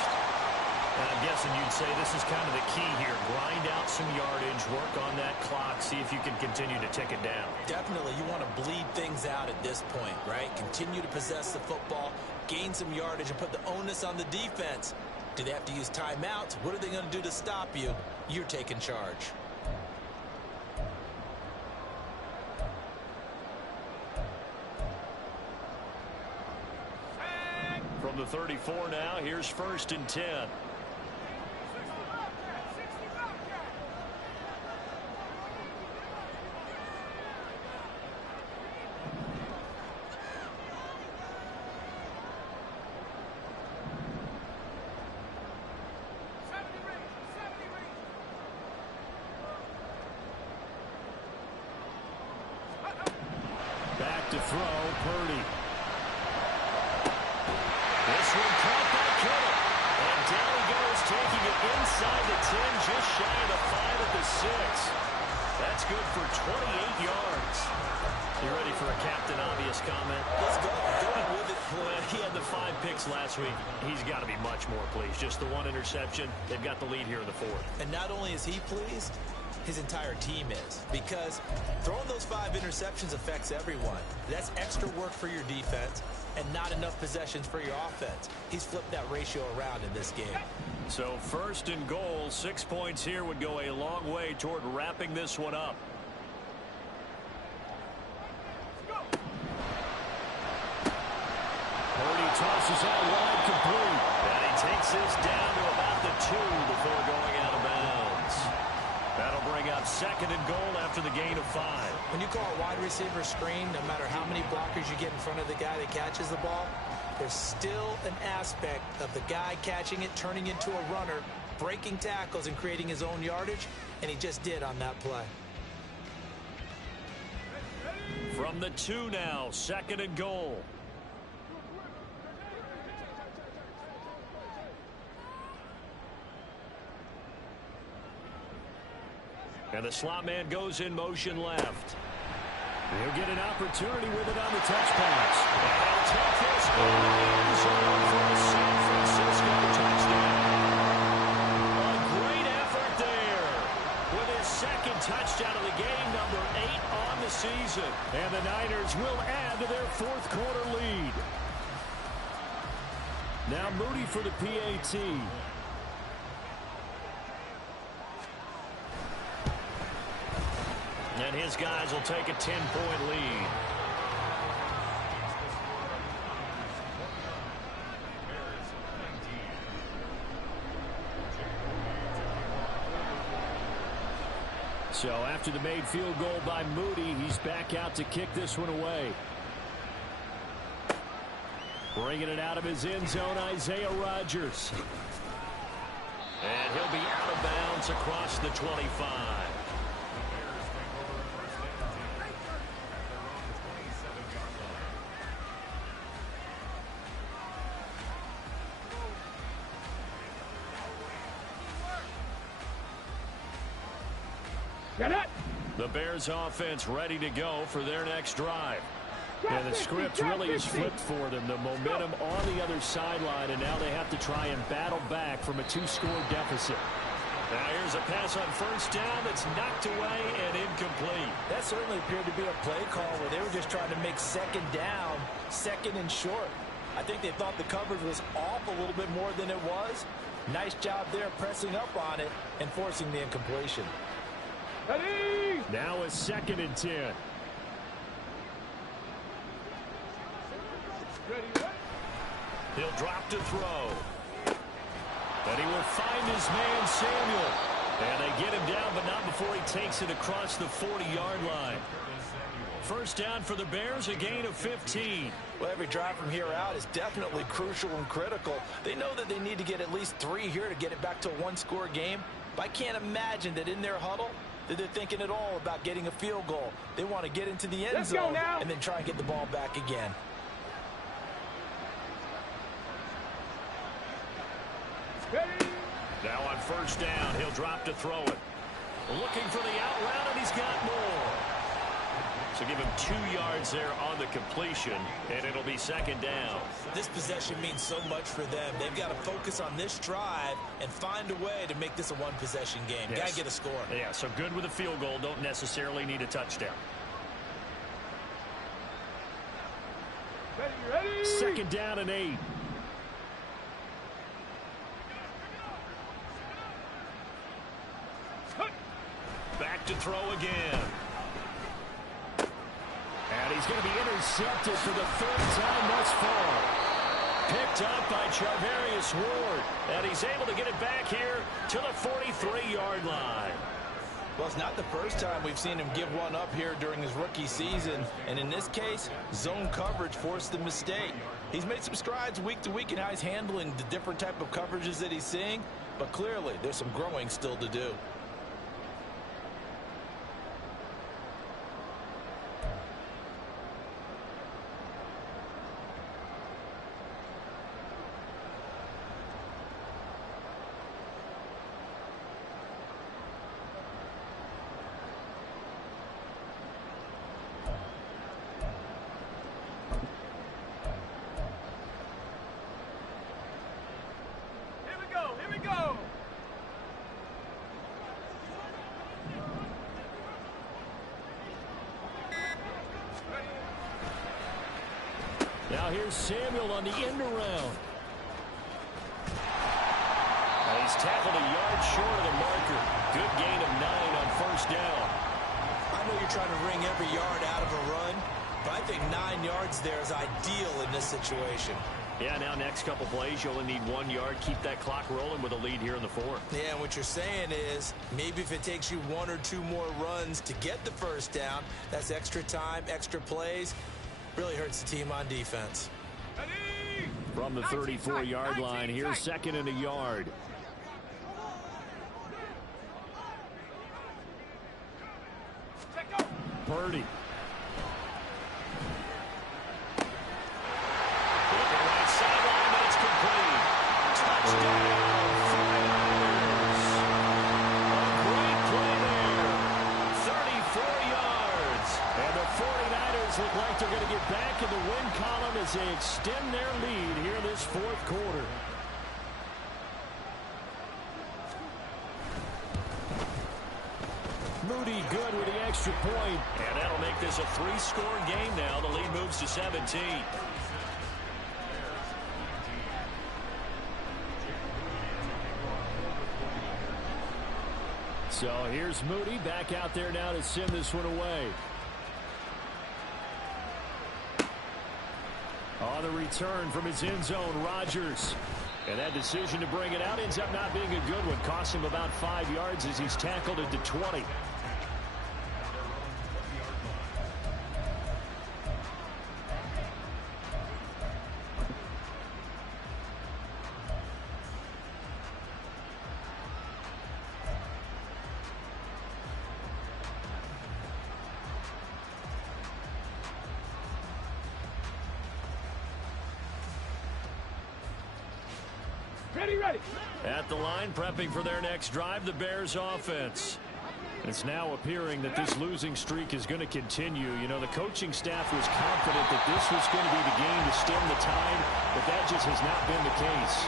And I'm guessing you'd say this is kind of the key here. Grind out some yardage, work on that clock, see if you can continue to tick it down. Definitely, you want to bleed things out at this point, right? Continue to possess the football, gain some yardage, and put the onus on the defense. Do they have to use timeouts? What are they going to do to stop you? You're taking charge. From the 34 now, here's 1st and 10. Back to throw, Purdy. This one caught by Kittle. And down he goes, taking it inside the 10, just shy of the 5 at the 6. That's good for 28 yards. You ready for a Captain Obvious comment? Let's go. Go with it. Well, he had the 5 picks last week. He's got to be much more pleased. Just the 1 interception. They've got the lead here in the 4th. And not only is he pleased, his entire team is. Because throwing those 5 interceptions affects everyone. That's extra work for your defense and not enough possessions for your offense. He's flipped that ratio around in this game. So 1st and goal, 6 points here would go a long way toward wrapping this one up. Purdy tosses out wide, complete. And he takes this down to about the 2 before going out of bounds. That'll bring up 2nd and goal after the gain of 5. When you call a wide receiver screen, no matter how many blockers you get in front of the guy that catches the ball, there's still an aspect of the guy catching it, turning into a runner, breaking tackles and creating his own yardage, and he just did on that play. From the 2 now, 2nd and goal. And the slot man goes in motion left. He'll get an opportunity with it on the touch pass. And he'll take this in the end zone for a San Francisco touchdown. A great effort there with his second touchdown of the game, number 8 on the season. And the Niners will add to their fourth quarter lead. Now Moody for the PAT. And his guys will take a 10-point lead. So after the made field goal by Moody, he's back out to kick this one away. Bringing it out of his end zone, Isaiah Rodgers. And he'll be out of bounds across the 25. The Bears offense ready to go for their next drive. And the script really is flipped for them. The momentum on the other sideline, and now they have to try and battle back from a 2-score deficit. Now here's a pass on first down that's knocked away and incomplete. That certainly appeared to be a play call where they were just trying to make second down, second and short. I think they thought the coverage was off a little bit more than it was. Nice job there pressing up on it and forcing the incompletion. Ready? Now a 2nd and 10. Ready. He'll drop to throw. And he will find his man Samuel. And they get him down, but not before he takes it across the 40-yard line. First down for the Bears, a gain of 15. Well, every drive from here out is definitely crucial and critical. They know that they need to get at least 3 here to get it back to a 1-score game. But I can't imagine that in their huddle that they're thinking at all about getting a field goal. They want to get into the end zone and then try and get the ball back again. Ready? Now on first down, he'll drop to throw it. Looking for the out route, and he's got more. So give him 2 yards there on the completion, and it'll be second down. This possession means so much for them. They've got to focus on this drive and find a way to make this a one-possession game. Yes. Got to get a score. Yeah, so good with a field goal. Don't necessarily need a touchdown. Ready? Second down and 8. Back to throw again. And he's going to be intercepted for the 3rd time thus far. Picked up by Charvarius Ward. And he's able to get it back here to the 43-yard line. Well, it's not the first time we've seen him give one up here during his rookie season. And in this case, zone coverage forced the mistake. He's made some strides week to week in how he's handling the different type of coverages that he's seeing. But clearly, there's some growing still to do. Now here's Samuel on the end around. And he's tackled a yard short of the marker. Good gain of 9 on first down. I know you're trying to wring every yard out of a run, but I think 9 yards there is ideal in this situation. Yeah, now next couple plays, you only need 1 yard. Keep that clock rolling with a lead here in the 4th. Yeah, and what you're saying is maybe if it takes you 1 or 2 more runs to get the first down, that's extra time, extra plays. Really hurts the team on defense. Ready? From the 34-yard line, here's 2nd and a yard. Purdy. Looking right sideline, that's complete. Touchdown, 49ers. A great play there. 34 yards. And the 49ers look like they're going to get back in the win column as they extend their lead here in this 4th quarter. Moody good with the extra point. And that'll make this a three-score game now. The lead moves to 17. So here's Moody back out there now to send this one away. On the return from his end zone, Rodgers. And that decision to bring it out ends up not being a good one. Cost him about 5 yards as he's tackled into 20. Ready. At the line, prepping for their next drive, the Bears offense. It's now appearing that this losing streak is going to continue. You know, the coaching staff was confident that this was going to be the game to stem the tide, but that just has not been the case.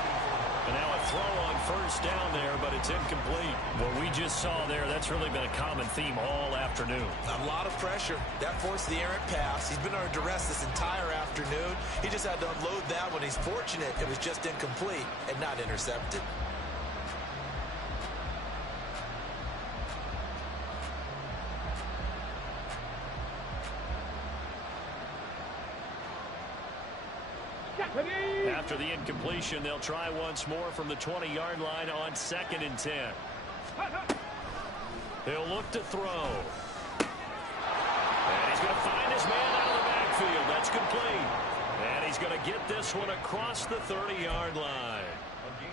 And now a throw on first down there, but it's incomplete. What we just saw there, that's really been a common theme all afternoon. A lot of pressure. That forced the errant pass. He's been under duress this entire afternoon. He just had to unload that one. He's fortunate it was just incomplete and not intercepted. After the incompletion, they'll try once more from the 20-yard line on 2nd and 10. He'll look to throw. And he's going to find his man out of the backfield. That's complete. And he's going to get this one across the 30-yard line.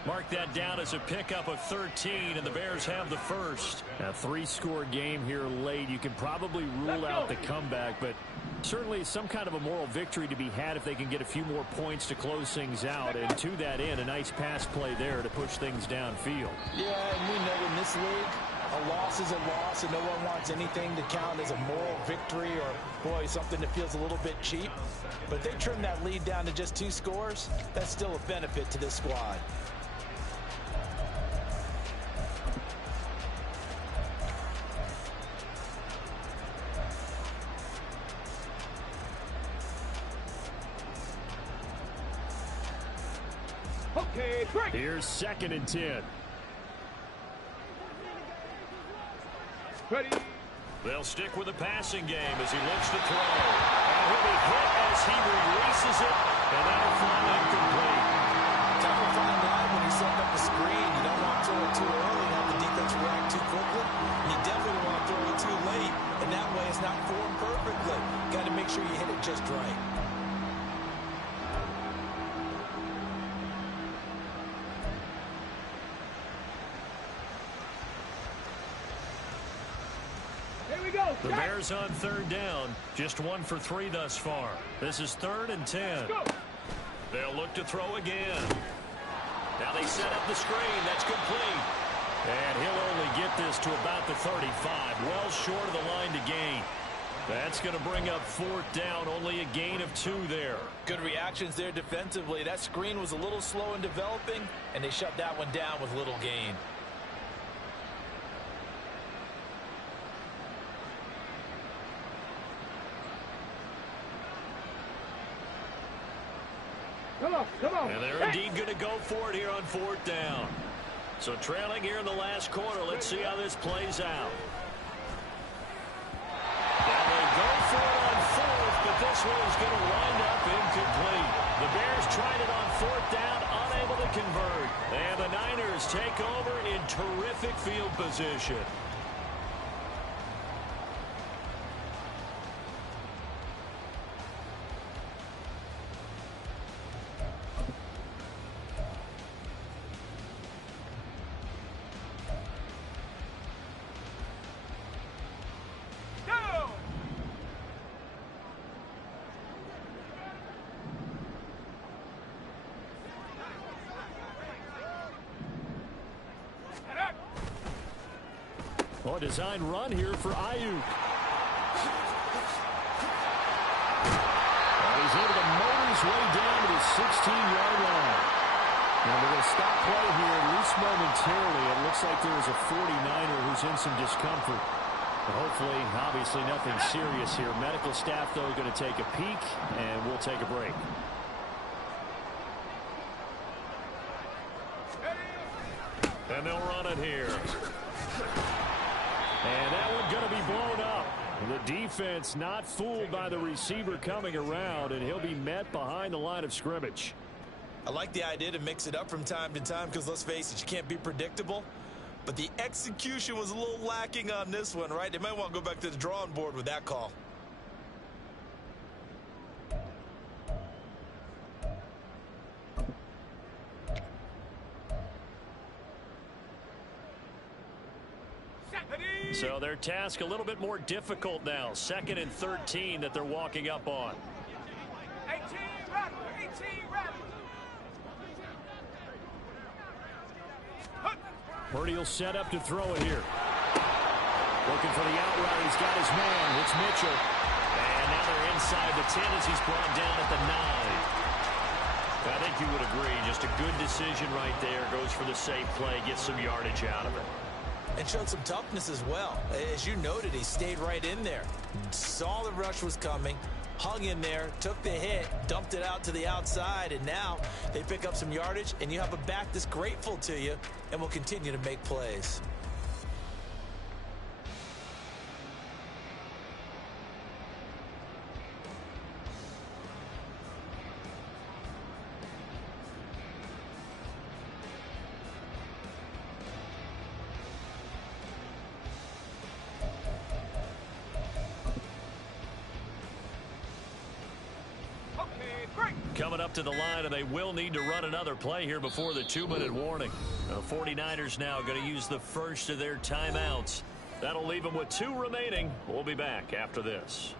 Mark that down as a pickup of 13, and the Bears have the first. A three-score game here late. You can probably rule out the comeback, but certainly some kind of a moral victory to be had if they can get a few more points to close things out. And to that end, a nice pass play there to push things downfield. Yeah, and we know in this league, a loss is a loss, and no one wants anything to count as a moral victory or, boy, something that feels a little bit cheap. But if they trim that lead down to just 2 scores, that's still a benefit to this squad. Okay, break. Here's 2nd and 10. Ready. They'll stick with the passing game as he looks to throw. And he'll be hit as he releases it, and that'll fly incomplete. Tough to find line when he's setting up the screen. You don't want to throw it too early and have the defense react too quickly. And you definitely don't want to throw it too late, and that way it's not formed perfectly. Got to make sure you hit it just right. The Bears on 3rd down, just 1 for 3 thus far. This is 3rd and 10. They'll look to throw again. Now they set up the screen. That's complete. And he'll only get this to about the 35, well short of the line to gain. That's going to bring up 4th down, only a gain of 2 there. Good reactions there defensively. That screen was a little slow in developing, and they shut that one down with little gain. Come on. And they're indeed going to go for it here on 4th down. So trailing here in the last quarter. Let's see how this plays out. And they go for it on 4th, but this one is going to wind up incomplete. The Bears tried it on 4th down, unable to convert. And the Niners take over in terrific field position. Oh, design run here for Ayuk. He's able to motor his way down to the 16-yard line. Now we're going to stop play here, at least momentarily. It looks like there is a 49er who's in some discomfort. safely. Obviously nothing serious here. Medical staff, though, going to take a peek, and we'll take a break. And they'll run it here. And that one's going to be blown up. The defense not fooled by the receiver coming around, and he'll be met behind the line of scrimmage. I like the idea to mix it up from time to time because, let's face it, you can't be predictable. But the execution was a little lacking on this one, right? They might want to go back to the drawing board with that call. So their task a little bit more difficult now. 2nd and 13 that they're walking up on. 18 Rattler, 18 Rattler. Purdy will set up to throw it here. Looking for the out route. He's got his man. It's Mitchell. And now they're inside the 10 as he's brought down at the 9. I think you would agree. Just a good decision right there. Goes for the safe play. Gets some yardage out of it. And showed some toughness as well. As you noted, he stayed right in there. Saw the rush was coming. Hung in there. Took the hit. Dumped it out to the outside. And now they pick up some yardage. And you have a back that's grateful to you and will continue to make plays. Coming up to the line, and they will need to run another play here before the 2-minute warning. The 49ers now going to use the first of their timeouts. That'll leave them with 2 remaining. We'll be back after this.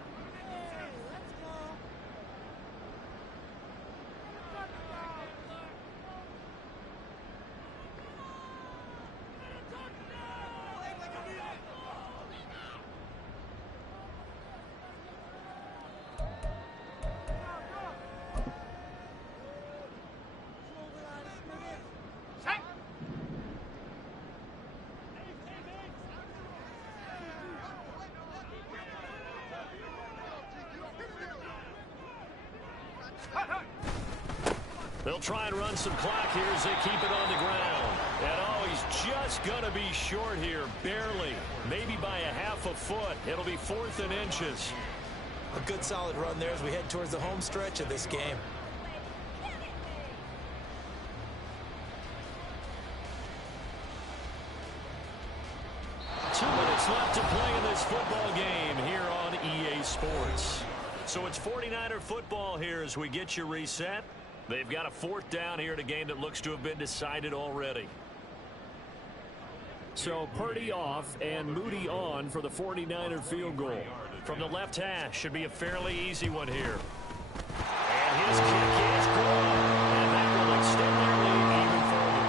They'll try and run some clock here as they keep it on the ground. And oh, he's just going to be short here, barely. Maybe by a half a foot. It'll be 4th and inches. A good solid run there as we head towards the home stretch of this game. Two minutes left to play in this football game here on EA Sports. So it's 49er football here as we get you reset. They've got a 4th down here in a game that looks to have been decided already. So Purdy off and Moody on for the 49er field goal. From the left hash, should be a fairly easy one here. And his kick is good. And that will extend their lead even further.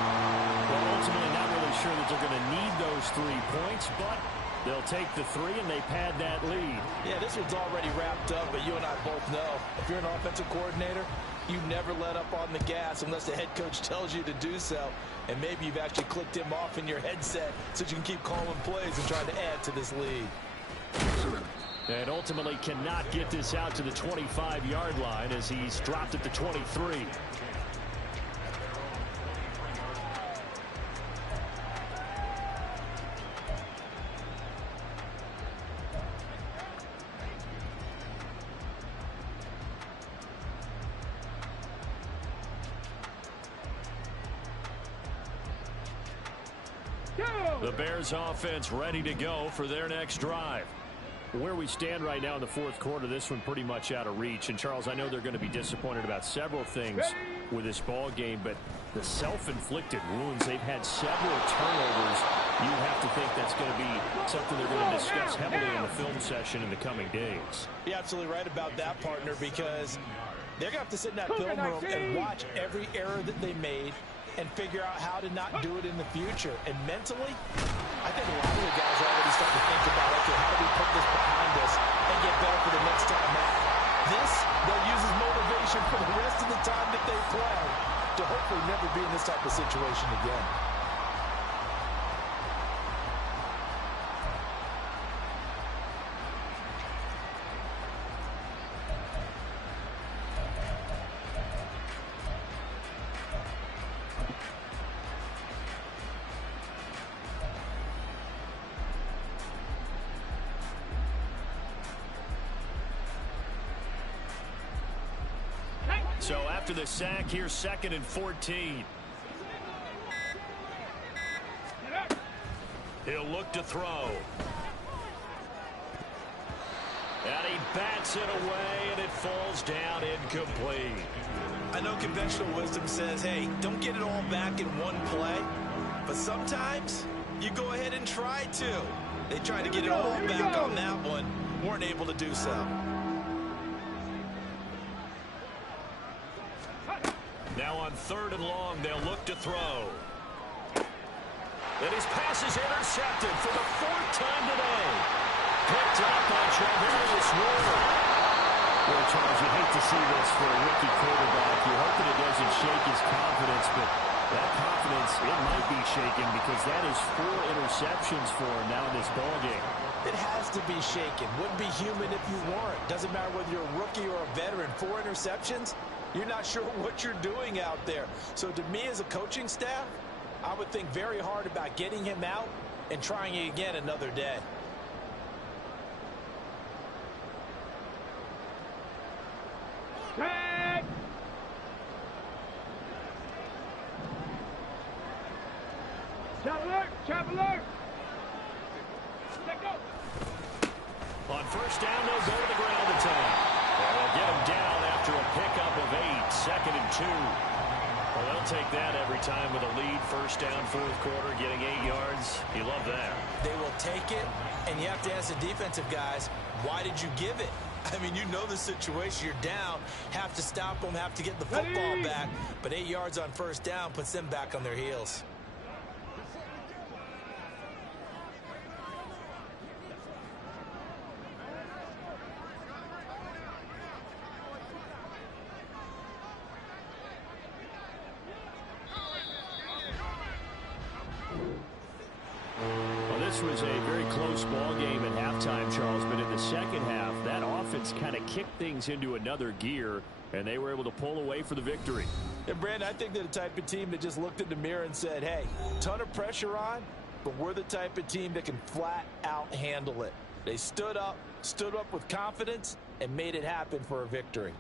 Well, ultimately not really sure that they're going to need those 3 points, but they'll take the 3 and they pad that lead. Yeah, this one's already wrapped up, but you and I both know if you're an offensive coordinator, you never let up on the gas unless the head coach tells you to do so. And maybe you've actually clicked him off in your headset so you can keep calling plays and trying to add to this lead. And ultimately cannot get this out to the 25-yard line as he's dropped at the 23. The Bears offense ready to go for their next drive. Where we stand right now in the 4th quarter, this one pretty much out of reach. And, Charles, I know they're going to be disappointed about several things with this ball game, but the self-inflicted wounds, they've had several turnovers. You have to think that's going to be something they're going to discuss heavily in the film session in the coming days. You're absolutely right about that, partner, because they're going to have to sit in that film room and watch every error that they made and figure out how to not do it in the future. And mentally, I think a lot of the guys are already starting to think about, okay, how do we put this behind us and get better for the next time out? This, they'll use as motivation for the rest of the time that they play to hopefully never be in this type of situation again. So after the sack, here's 2nd and 14. He'll look to throw. And he bats it away, and it falls down incomplete. I know conventional wisdom says, hey, don't get it all back in one play. But sometimes you go ahead and try to. They tried to get it all back on that one. Weren't able to do so. Now on 3rd and long, they'll look to throw. And his pass is intercepted for the 4th time today. Picked up by Travis Ward. Well, Charles, you hate to see this for a rookie quarterback. You're hoping it doesn't shake his confidence, but that confidence, it might be shaken because that is 4 interceptions for him now in this ballgame. It has to be shaken. Wouldn't be human if you weren't. Doesn't matter whether you're a rookie or a veteran. 4 interceptions, you're not sure what you're doing out there. So to me as a coaching staff, I would think very hard about getting him out and trying it again another day. Tag! Chap alert! Chap alert! Let go! On 1st down, they'll go to the ground attack. And they'll get him down after a pickup of 8. 2nd and 2. Well, they'll take that every time with a lead. 1st down, 4th quarter, getting 8 yards. You love that. They will take it, and you have to ask the defensive guys, why did you give it? I mean, you know the situation. You're down, have to stop them, have to get the football back. But 8 yards on 1st down puts them back on their heels. This was a very close ball game at halftime, Charles, but in the second half, that offense kind of kicked things into another gear, and they were able to pull away for the victory. And, Brandon, I think they're the type of team that just looked in the mirror and said, hey, ton of pressure on, but we're the type of team that can flat out handle it. They stood up with confidence, and made it happen for a victory.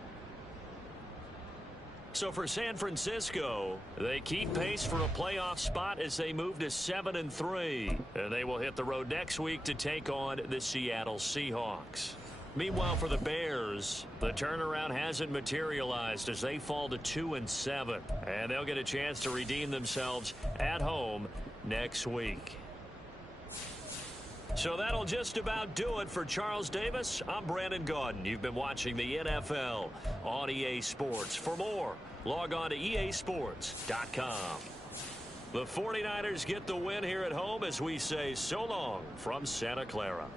So for San Francisco, they keep pace for a playoff spot as they move to 7-3. And they will hit the road next week to take on the Seattle Seahawks. Meanwhile, for the Bears, the turnaround hasn't materialized as they fall to 2-7. And they'll get a chance to redeem themselves at home next week. So that'll just about do it for Charles Davis. I'm Brandon Gaudin. You've been watching the NFL on EA Sports. For more, log on to easports.com. The 49ers get the win here at home as we say so long from Santa Clara.